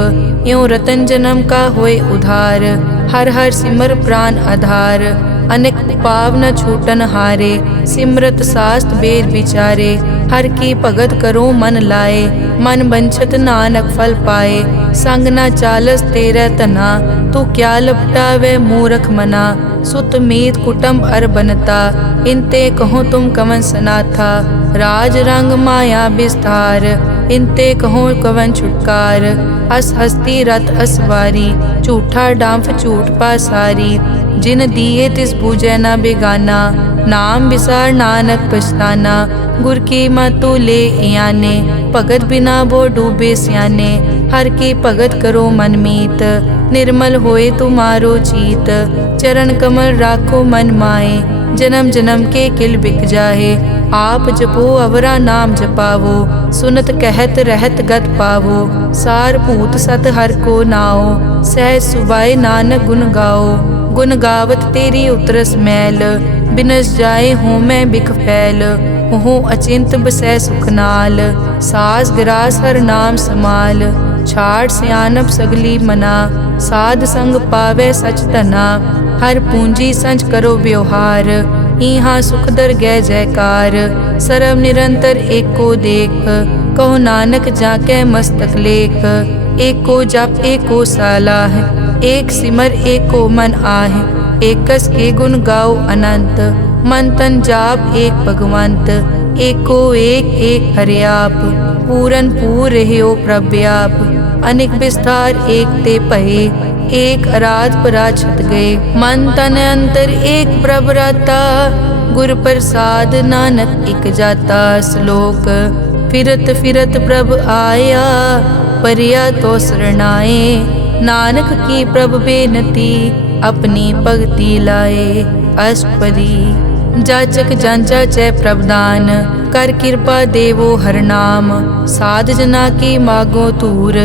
यों रतन जन्म का होए उधार, हर हर सिमर प्राण आधार। अनेक पाव न छूटन हारे, सिमरत शास्त्र वेद विचारे। हर की भगत करो मन लाए, मन बंछत नानक फल पाए। संग न चालस तेरा तना, तू क्या लपटावे मूरख मना। सुत मीत कुटुंब अर बनता, इनते कहो तुम कवन सनाथा। राज रंग माया विस्तार, इनते कहो कवन छुटकार। अस हस्ती रत असवारी, झूठा डांफ झूठ पासारी। जिन दिए तिस बूझे न बेगाना, नाम विसार नानक पछताना। गुर की मतु ले याने, भगत बिना वो डूबे स्याने। हर की भगत करो मन मीत, निर्मल होए तुम्हारो चीत। चरण कमल राखो मन माए, जन्म जन्म के किल बिक जाहे। आप जपो अवरा नाम जपावो, सुनत कहत रहत गत पावो। सार भूत सत हर को नाओ, सहज सुबाए नानक गुण गाओ। गुण गावत तेरी उतरस मैल, बिनस जाए हूँ मैं बिख फैल। हूँ अचिंत बसै सुख नाल, सास गिरास हर नाम समाल। छाड़ सियानप सगली मना, साध संग पावे सच धना। हर पूंजी संच करो व्यवहार, इहाँ सुख दर गै जयकार। सर्व निरंतर एको देख, कहो नानक जाके मस्तक लेख। एको जप एको सालाह, एक सिमर एको मन आह। एकस के गुण गाओ अनंत, मन तन जाप एक भगवंत। एको एक एक हरियाप, पूरन पूर रहियो प्रव्याप। अनेक विस्तार एक ते पहे, एक अराध पराछत गए। मन तन अंतर एक प्रभ राता, गुर प्रसाद नानक इक जाता। श्लोक फिरत फिरत प्रभ आया, परिया तो शरणाए। नानक की प्रभ बेनती, अपनी भगति लाए। अष्टपदी जाचक जांचा चै प्रभदान, कर कृपा देवो हर नाम। साध जना की मागो तूर,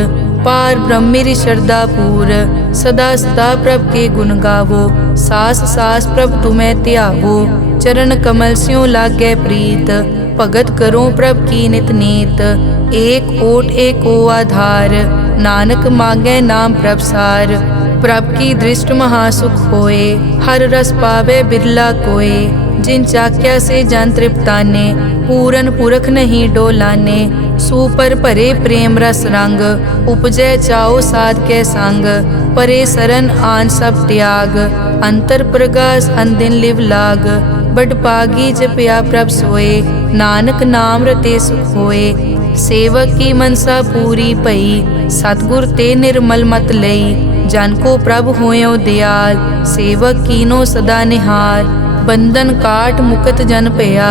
पार ब्रह्मेरी श्रद्धा पूर। सदा सदा प्रभ के गुण गावो, सास सास प्रभ तुम्हें त्यागो। चरण कमल स्यों लागे प्रीत, भगत करो प्रभ की नित नीत। एक ओट एको आधार, नानक मांगे नाम प्रभसार। प्रभ की दृष्ट महासुख होए, हर रस पावे बिरला कोय। जिन चाक्या से जन तृप्ताने, पूरन पुरख नहीं डोलाने। सुपर भरे प्रेम रस रंग, उपजै चाओ साध के संग। परे सरन आन सब त्याग, अंतर प्रगास अनदिन लिव लाग। बड़ पागी जपया प्रभ सोए, नानक नाम रते सुख होए। सेवक की मनसा पूरी पई, सतगुर ते निर्मल मत लई। जन को प्रभ होयो दयाल, सेवक कीनो सदा निहाल। बंधन काट मुकत जन पया,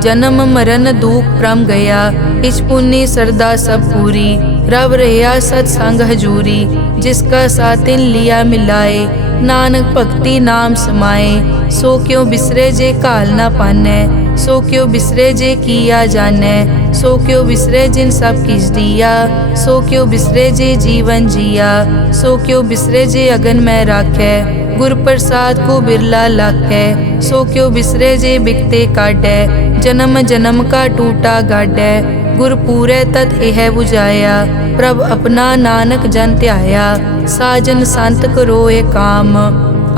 जन्म मरण दुख प्रम गया। इच पुन्नी सरदा सब पूरी, रव रहा सत्संग हजूरी। जिसका सातिन लिया मिलाए, नानक भक्ति नाम समाए। सो क्यों बिसरे जे काल ना पानै, सो क्यों बिसरे जे किया जानै। सो क्यों बिसरे जिन सब किस दिया, सो क्यों बिसरे जे जीवन जिया। सो क्यों बिसरे जे अगन में राखै, गुर प्रसाद को बिरला लाखै। सो क्यों बिसरे जे बिकते काटै, जन्म जन्म का टूटा गाडै। गुर पूरे तत एह बुझाया, प्रभ अपना नानक जन त्याया। साजन संत करो ए काम,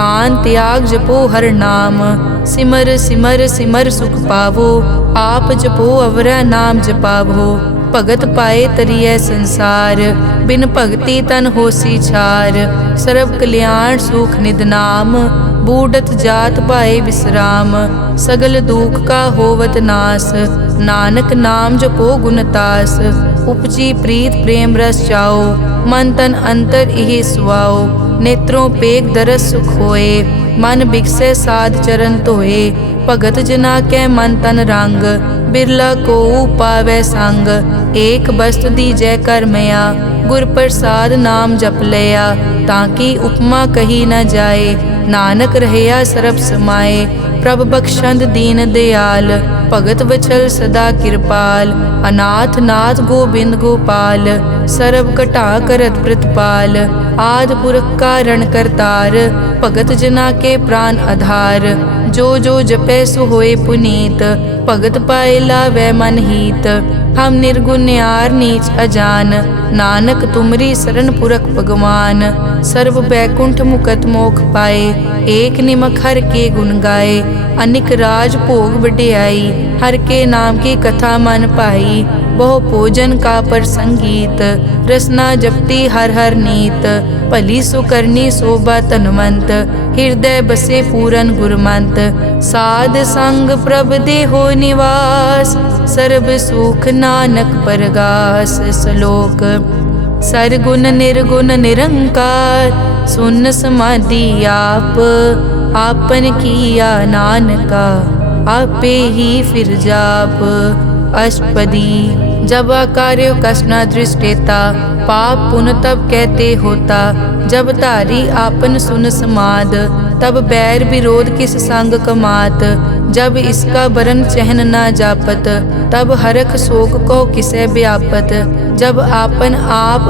आन त्याग जपो हर नाम। सिमर सिमर सिमर सुख पावो, आप जपो अवरा नाम जपावो। भगत पाए तरिय संसार, बिन भगति तन होसी छार। सर्व कल्याण सुख निद नाम, बूढ़त जात पाए विश्राम। सगल दुख का होवत नास, नानक नाम जपो गुणतास। उपजी प्रीत प्रेम रस चाओ, मन तन अंतर इहि सुआओ। नेत्रों पेग दरस सुख होए, मन बिकसे साध चरण धोए। भगत जना कै मन तन रंग, बिरला को पावै संग। एक बस्त दीजै कर मया, गुर प्रसाद नाम जप लया। ताकि उपमा कही न जाए, नानक रहया सरब समाए। प्रभ बख्शंद दीन दयाल, भगत वचल सदा कृपाल। अनाथ नाथ गोबिंद गोपाल, सरब कटा करत प्रतिपाल। आद पुरख कारण करतार, भगत जना के प्राण आधार। जो जो जपै सो होए पुनीत, भगत पाए लावै मन हीत। हम निर्गुण न्यार नीच अजान, नानक तुमरी शरण पुरख भगवान। सर्व बैकुंठ मुकत मोख पाए, एक निमक हर के गुण गाए। अनिक राज भोग बढ़ियाई, हर के नाम की कथा मन पाई। बहु भोजन का पर संगीत, रसना जपती हर हर नीत। भली सुकरनी शोभा तनवंत, हृदय बसे पूरन गुरमंत। साध संग प्रभ देहो निवास, सर्ब सुख नानक परगास। श्लोक सरगुण निर्गुण निरंकार, सुन समाधि आप। आपन किया नानका, आपे ही फिर जाप। अष्टपदी जब कार्यो कष्ण दृष्टेता, पाप पुण्य तब कहते होता। जब धारी आपन सुन समाद, तब बैर विरोध किस संग कमात। जब इसका बरन चहन न जापत, तब हरख शोक को किसे व्यापत। जब आपन आप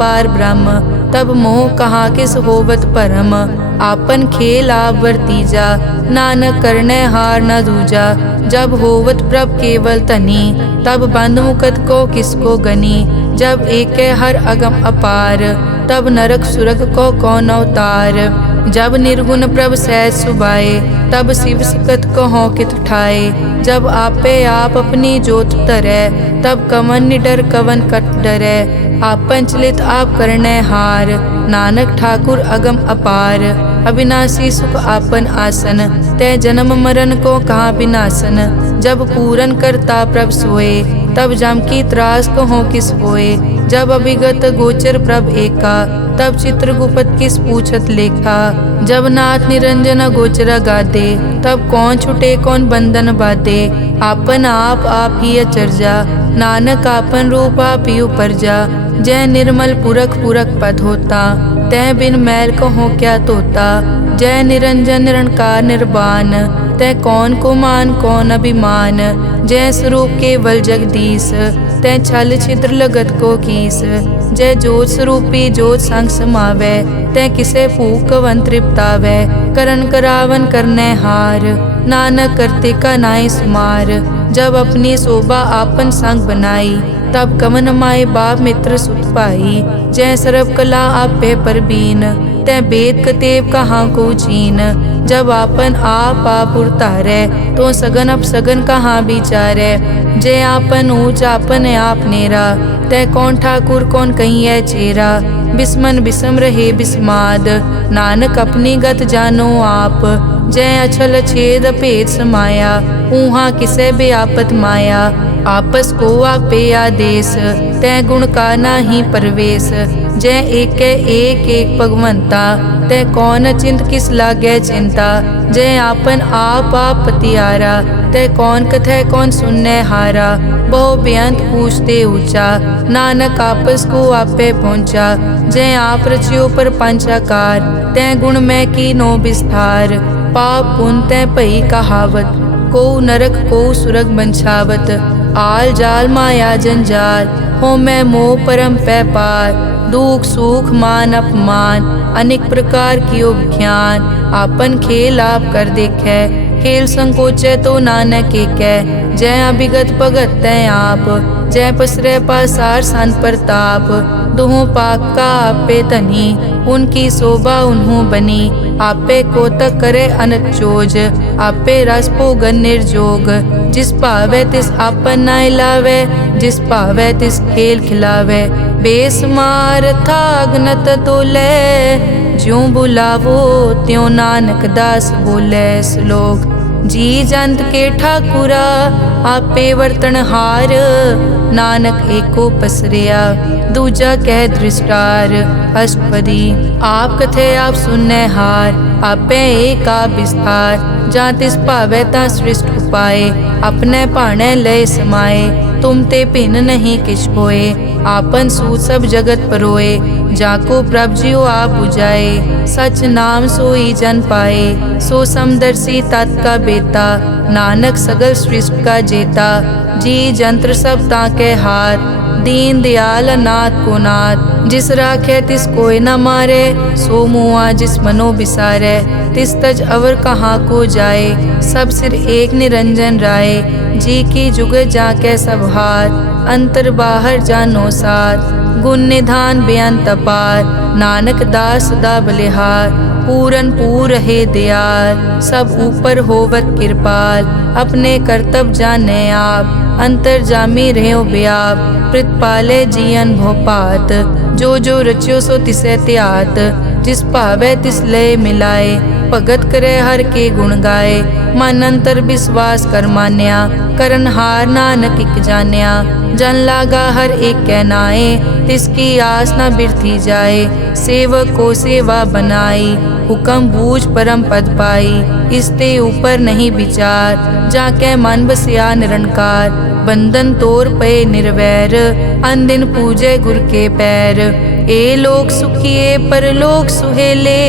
पार ब्रह्म, तब मोह कहाँ किस होवत परम। आपन खेल आप वर्तीजा, नानक करने हार न दूजा। जब होवत प्रभ केवल तनी, तब बंद मुकत को किसको गनी। जब एक हर अगम अपार, तब नरक सुरग को कौन अवतार। जब निर्गुण प्रभ सहज सुभाए, तब शिव सकत को कित ठाए। जब आपे आप अपनी जोत धरै, तब कवन निडर कवन कट डरै। आपन चलित आप करनै हार, नानक ठाकुर अगम अपार। अविनाशी सुख आपन आसन, तै जन्म मरण को कहाँ विनाशन। जब पूरन करता प्रभ सोए, तब जम की त्रास कहो किस होए। जब अभिगत गोचर प्रभ एका, तब चित्रगुप्त किस पूछत लेखा। जब नाथ निरंजन गोचर गादे, तब कौन छुटे कौन बंधन बाधे। आपन आप ही अचरजा, नानक आपन रूप आप ही उपरजा। जय निर्मल पुरख पुरख पद होता, तै बिन मैल कहो क्या तोता। जय निरंजन निरंकार निर्वाण, तै कौन को मान कौन अभिमान। जय स्वरूप केवल जगदीश, तै छल छिद्र लगत को कीस। जय जोत स्वरूपी जोत संग समावै, तै किसे भूख कवन तृप्तावै। करन करावन करनै हार, नानक करते का नाई सुमार। जब अपनी शोभा आपन संग बनाई, तब कवन माए बाप मित्र सुत पाई। जय सर्व कला आपे परबीन, तै वेद कतेब कहाँ को चीन। जब आपन आप उतारै, तो सगन अपसगन कहाँ विचारै। जय आपन ऊंच आपन आप नेरा, तै कौन ठाकुर कौन कहिए चेरा। बिस्मन बिसम रहे बिस्माद, नानक अपनी गत जानो आप। जय अछल छेद भेद समाया, ऊहा किसे बेआपत माया। आपस को आपे आदेश, तै गुण का नाही परवेश। जय एक भगवंता, तै कौन चिंत किस लागे चिंता। जय आपन आप पतियारा, तै कौन कथै कौन सुनने हारा। बहु बेअंत पूछते ऊंचा, नानक आपस को आपे पहुँचा। जय आप रचियो पर पंचाकार, तै गुण में कीनो विस्तार। पाप पुन तै भई कहावत, को नरक को सुरग बंछावत। आल जाल माया जंजाल, हो मैं मोह परम पै पार। दुख सुख मान अपमान, अनेक प्रकार कियो विख्यान। आपन खेल आप कर देखे, खेल संकोचे तो नानक एकै। जय अभिगत भगत तै आप, जय पसरै पासार सन प्रताप। दुहों पाक का आपे धनी, उनकी शोभा उन्हों बनी। आपे कोतक करे अनत चोज, आपे रस भोगन निर्जोग। जिस भावे तिस आपन नाय लावे, जिस भावे तिस खेल खिलावे। बेसमार था अगनत तोले, ज्यों बुलावो त्यों नानक दास बोले। श्लोक। जी जंत के ठाकुरा, आपे वर्तन हार। नानक एको पसरिया, दूजा कह दृष्टार। अष्टपदी। आप कथे आप सुनने हार, आपे एक आप विस्तार। जा तिस भावे ता सृष्ट उपाय, अपने भाणे लय समाए। तुम ते भिन्न नहीं किछ होए, आपन सूत सब जगत परोए। जाको प्रभ जियो आप बुझाए, सच नाम सोई जन पाए। सो समदर्शी तत् का बेता, नानक सगल सृष्टि का जेता। जी जंत्र सब ताके हाथ, दीन दयाल नाथ को नाथ। जिस राखे तिस कोई न मारे, सो मुआ जिस मनो बिसारे। तिस तज अवर कहाँ को जाए, सब सिर एक निरंजन राय। जी की जुग जाके सब हाथ, अंतर बाहर जानो साथ। गुण निधान बेअंत अपार, नानक दास सदा बलिहार। पूरन पूर रहे दयाल, सब ऊपर होवत कृपाल। अपने कर्तव्य जाने आप, अंतर जामी रहो व्याप। प्रतिपाले जियन भोपात, जो जो रचियो सो तिसे त्यात। जिस भावे तिस लय मिलाए, भगत करे हर के गुण गाए। मन अंतर विश्वास कर मान्या, करन हार नानक इक जान्या। जन लागा हर एक कै नाए, तिसकी आस न बिरथी जाए। सेवक को सेवा बनाई, हुक्म बूझ परम पद पाई। इसते ऊपर नहीं विचार, जाके मन बसिया निरंकार। बंधन तोर पे निर्वैर, अन दिन पूजे गुर के पैर। ए लोक सुखिए परलोक सुहेले,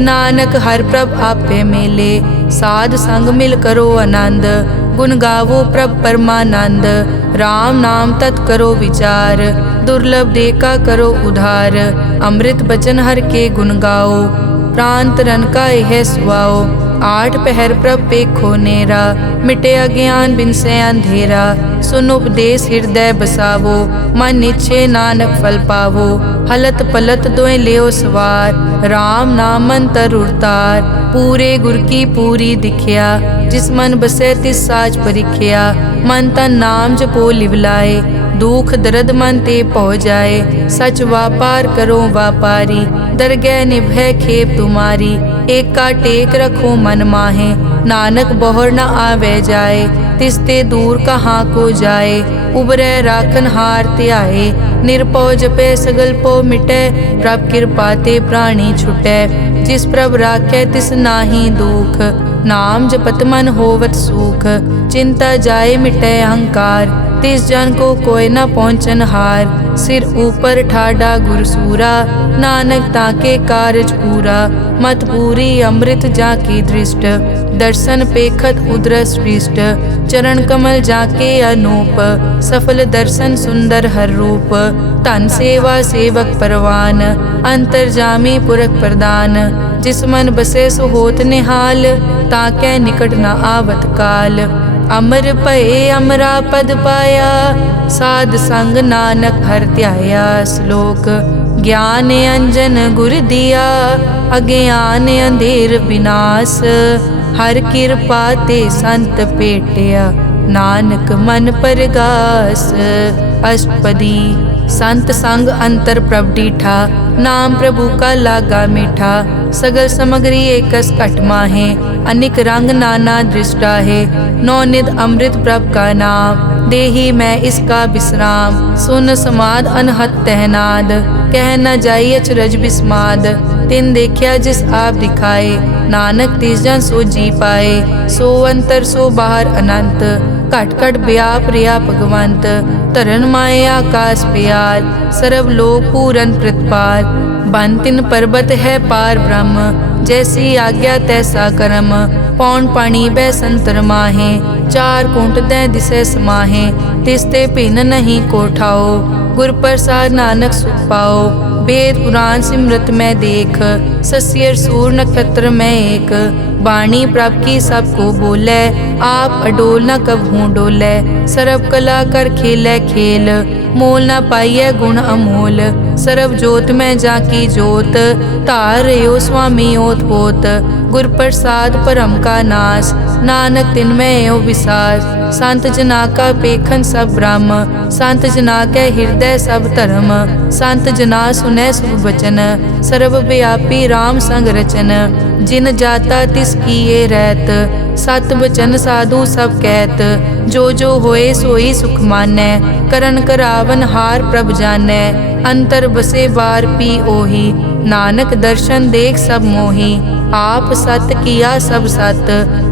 नानक हर प्रभ आपे मेले। साध संग मिल करो आनंद, गुण गावो प्रभ परमानंद। राम नाम तत् करो विचार, दुर्लभ देखा करो उधार। अमृत बचन हर के गुण गाओ, प्राण तरन का यह सुआओ। आठ पहर प्रभ पेखो नेरा, मिटे अज्ञान बिन से अंधेरा। सुन उपदेश हृदय बसावो, मन इच्छे नानक फल पावो। हलत पलत दोए लियो सवार, राम नाम अंतर उरतार। पूरे गुर की पूरी दिखिया, जिस मन बसे तिस साच परिख्या। मन तन नाम जपो लिवलाए, दुख दर्द मन ते पौ जाए। सच व्यापार करो व्यापारी, दरगह निभय खेप तुम्हारी। एका टेक रखो मन माहे, नानक बहुर न आवे जाए। तिसते दूर कहाँ को जाए, उबरै राखन हार त्याए। निरपौ जपे सगल पो मिटै, प्रभ कृपा ते प्राणी छुटै। जिस प्रभ राखै तिस नाहि दुख, नाम जपत मन होवत सुख। चिंता जाए मिटै अहंकार, तिस जन को कोई न पहुँचन हार। सिर ऊपर ठाडा गुरसूरा, नानक ताके कारज पूरा। मत पूरी अमृत जाकी दृष्ट, दर्शन पेखत उदरस पृष्ठ। चरण कमल जाके अनूप, सफल दर्शन सुंदर हर रूप। धन सेवा सेवक परवान, अंतर्जामी पुरख प्रदान। जिस मन बसे सो होत निहाल, ताकै निकट न आवत काल। अमर भये अमरा पद पाया, साध संग नानक हर ध्याया। श्लोक ज्ञान अंजन गुर दिया, अज्ञान अंधेर विनाश। हर कृपा ते संत पेटिया, नानक मन परगास। अष्टपदी संत संग अंतर प्रभ डीठा, नाम प्रभु का लागा मीठा। सगल समग्री एकस घट माहे, अनिक रंग नाना दृष्टा है। नौनिध अमृत प्रभ का नाम, देही मैं इसका विश्राम। सुन समाद अनहत तहनाद, कह न जाई अचरज बिस्माद। तिन देखिया जिस आप दिखाए, नानक तिस जन सो जी पाए। सो अंतर सो बाहर अनंत, घट घट व्याप रिया भगवंत। धरन माए आकाश प्याल, सर्व लोक पूरन प्रतिपाल। बन तिन पर्वत है पार ब्रह्म, जैसी आज्ञा तैसा कर्म। पौन पानी बै संतर माहे, चार कुंट दै दिसे समाहे। तिसते भिन्न नहीं कोठाओ, गुर प्रसाद नानक सुख पाओ। वेद पुराण सिमरत में देख, सस्यर सूर नक्षत्र में एक। वाणी प्रभ की सबको बोले, आप अडोल न कबहूँ डोले। सर्व कला कर खेलै खेल, मोल न पाइय गुण अमोल। सर्व जोत में जाकी जोत, तार रहो स्वामी ओत पोत। गुर प्रसाद परम का नाश, नानक तिनमें यो विसास। संत जना का पेखन सब ब्रह्म, संत जना के हृदय सब धर्म। संत जना सुनै शुभ वचन, सर्व व्यापी राम संग रचन। जिन जाता तिस किए रहत, सत वचन साधु सब कहत। जो जो होए सोई सुख मानै, करन करावन हार प्रभ जानै। अंतर बसे बार पी ओही, नानक दर्शन देख सब मोही। आप सत किया सब सत,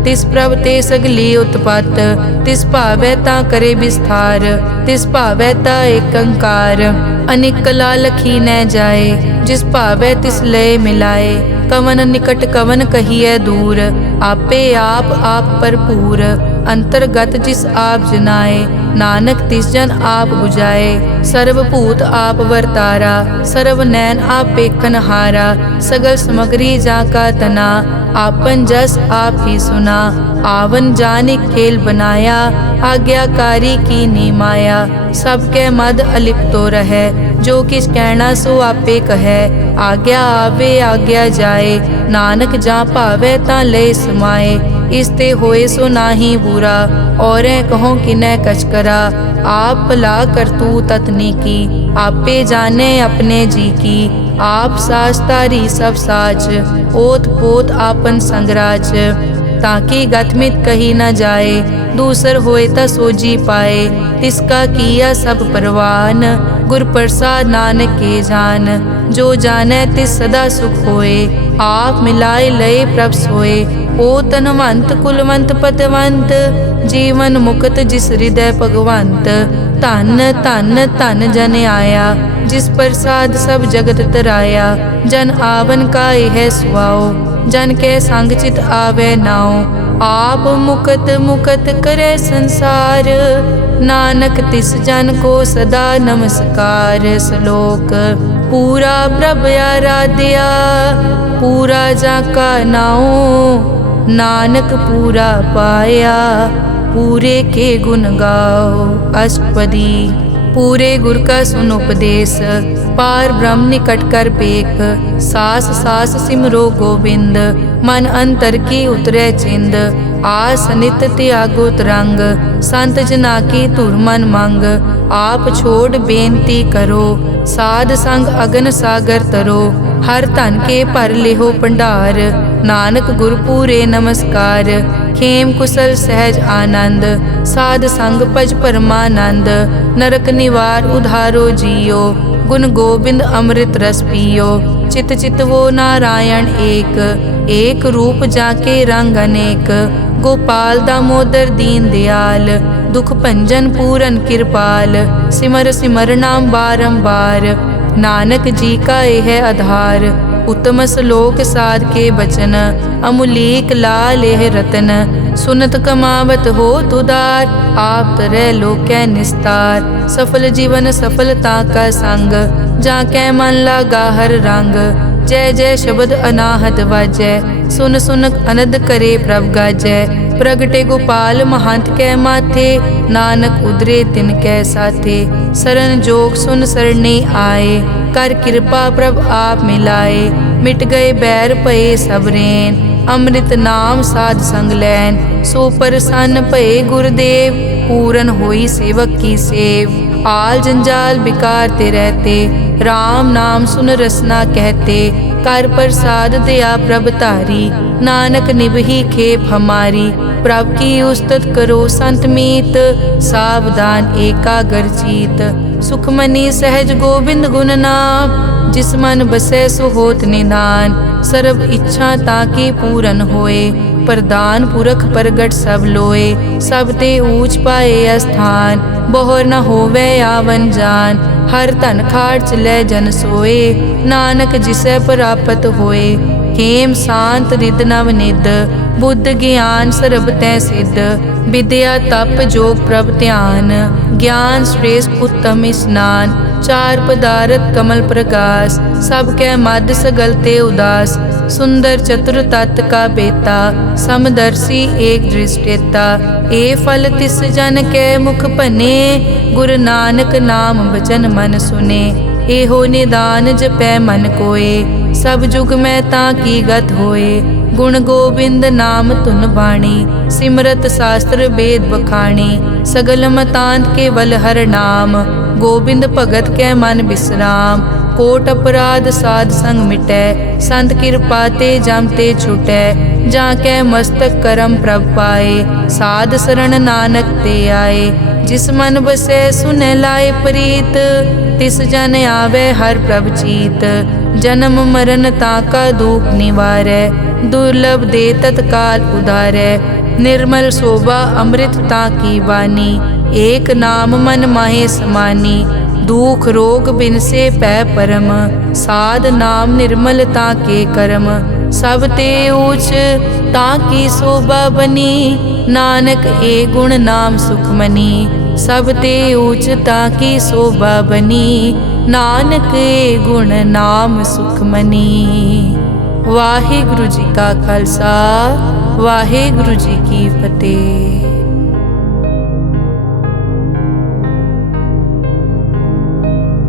तिस प्रभ ते सगली उत्पत। तिस भावै ता करे विस्तार, तिस भावै ता एक अंकार। अनेक कला लखी न जाए, जिस भावै तिस लय मिलाए। कवन निकट कवन कहिए दूर, आपे आप भरपूर। अंतर्गत जिस आप जनाए, नानक तिस जन आप बुझाए। सर्वभूत आप वर्तारा, सर्व नैन आप पेखन हारा। सगल समग्री जाका तना, आपन जस आप ही सुना। आवन जानि खेल बनाया, आज्ञाकारी की नी माया। सबके मद अलिप्तो रहे, जो किस कहना सो आपे कहे। आज्ञा आवे आज्ञा जाए, नानक जा भावे ता ले समाए। इसते होए सो नाही बुरा, औरें कहो किनै कछ करा। आप भला करतू ततनी की, आपे जाने अपने जी की। आप साच तारी सब साच, ओत पोत आपन संगराज। ताकि गतमित कही न जाए, दूसर होए ता सोजी पाए। तिसका किया सब परवान, गुर प्रसाद नानक के जान। जो जाने तिस सदा सुख होए, आप मिलाए लय प्रभ सोए। ओ तनवंत कुलवंत पतवंत, जीवन मुक्त जिस हृदय भगवंत। धन धन धन जन आया, जिस प्रसाद सब जगत तराया। जन आवन का यह सुआओ, जन के संग चित आवे नाओ। आप मुकत मुकत करे संसार, नानक तिस जन को सदा नमस्कार। श्लोक पूरा प्रभ आराध्या, पूरा जाका नाओ। नानक पूरा पाया, पूरे के गुण गाओ। अष्टपदी पूरे गुर का सुन उपदेश, पार ब्रह्म निकट कर पेख, सास सास सिमरो गोबिंद, मन अंतर की उतरे चिंद, आस नित त्यागो तरंग, संत जना की धुर मन मंग, आप छोड़ बेनती करो, साध संग अगन सागर तरो, हर धन के भर लेहो भंडार, नानक गुर पूरे नमस्कार, खेम कुशल सहज आनंद, साध संग भज परमानंद, नरक निवार उधारो जियो, गुण गोबिंद अमृत रस पियो, चित चित वो नारायण एक, एक रूप जाके रंग अनेक, गोपाल दामोदर दीन दयाल, दुख भंजन पूरन कृपाल, सिमर सिमर नाम बारंबार, नानक जी का यह आधार, उत्तम श्लोक साध के बचन, अमुलीक लाल यह रतन, सुनत कमावत हो तुदार, आप तरह लोकै निस्तार, सफल जीवन सफलता का संग, जाकै मन लागा हर रंग, जय जय शब्द अनाहत वाजै, सुन सुन अनद करे प्रभ गाजै, प्रगटे गोपाल महंत कै माथे, नानक उदरे तिन कै साथे, सरन जोग सुन सरने आए, कर कृपा प्रभ आप मिलाए, मिट गए बैर भये सब रेन, अमृत नाम साध संग लैन, सो प्रसन्न भये गुरुदेव, पूरन होई सेवक की सेव, आल जंजाल बिकार ते रहते, राम नाम सुन रसना कहते, कर प्रसाद दया प्रभ तारी, नानक निभही खेप हमारी, प्रभ की उस्तत करो संत मीत, सावधान एकाग्र चीत, सुखमनी सहज गोबिंद गुण नाम, जिस मन बसै सो होत निदान, सर्व इच्छा ताकि पूरन होए, प्रदान पुरख प्रगट सब लोए, सब ते ऊंच पाए स्थान, बोहर न होवे आवन जान, हर धन खाट चलै जन सोए, नानक जिसै प्राप्त होए, खेम शांत रिद नव निद, बुद्ध ज्ञान सर्ब तै सिद्ध, विद्या तप जोग प्रभ ध्यान, ज्ञान श्रेष्ठ उत्तम स्नान, चार पदारथ कमल प्रकाश, सब कै मद सगल ते उदास, सुंदर चतुर तत् का बेता, समदर्शी एक दृष्टेता, ए फल तिस जन कै मुख बने, गुरु नानक नाम बचन मन सुने, एहो निदान जपै मन कोए, सब जुग में ताकी गत होए, गुण गोबिंद नाम धुन बाणी, सिमरत शास्त्र वेद बखाणी, सगल मतांत केवल हर नाम, गोबिंद भगत कै मन विश्राम, कोट अपराध साध संग मिटै, संत कृपा ते जम ते छुटै, जाकै मस्तक करम प्रभ पाए, साध शरण नानक ते आए, जिस मन बसै सुनै लाए प्रीत, तिस जन आवे हर प्रभ चीत, जन्म मरण ताका दुख निवारै, दुर्लभ दे तत्काल उदारै, निर्मल शोभा अमृत ताकी वानी, एक नाम मन माहे समानी, दुख रोग बिन से पै परम, साध नाम निर्मलता के कर्म, सब ते ऊच ताकी शोभा बनी, नानक ए गुण नाम सुखमनी, सब ते ऊच ताकी शोभा बनी, नानक ए गुण नाम सुखमनी। वाहिगुरु जी का खालसा, वाहिगुरु जी की फतेह।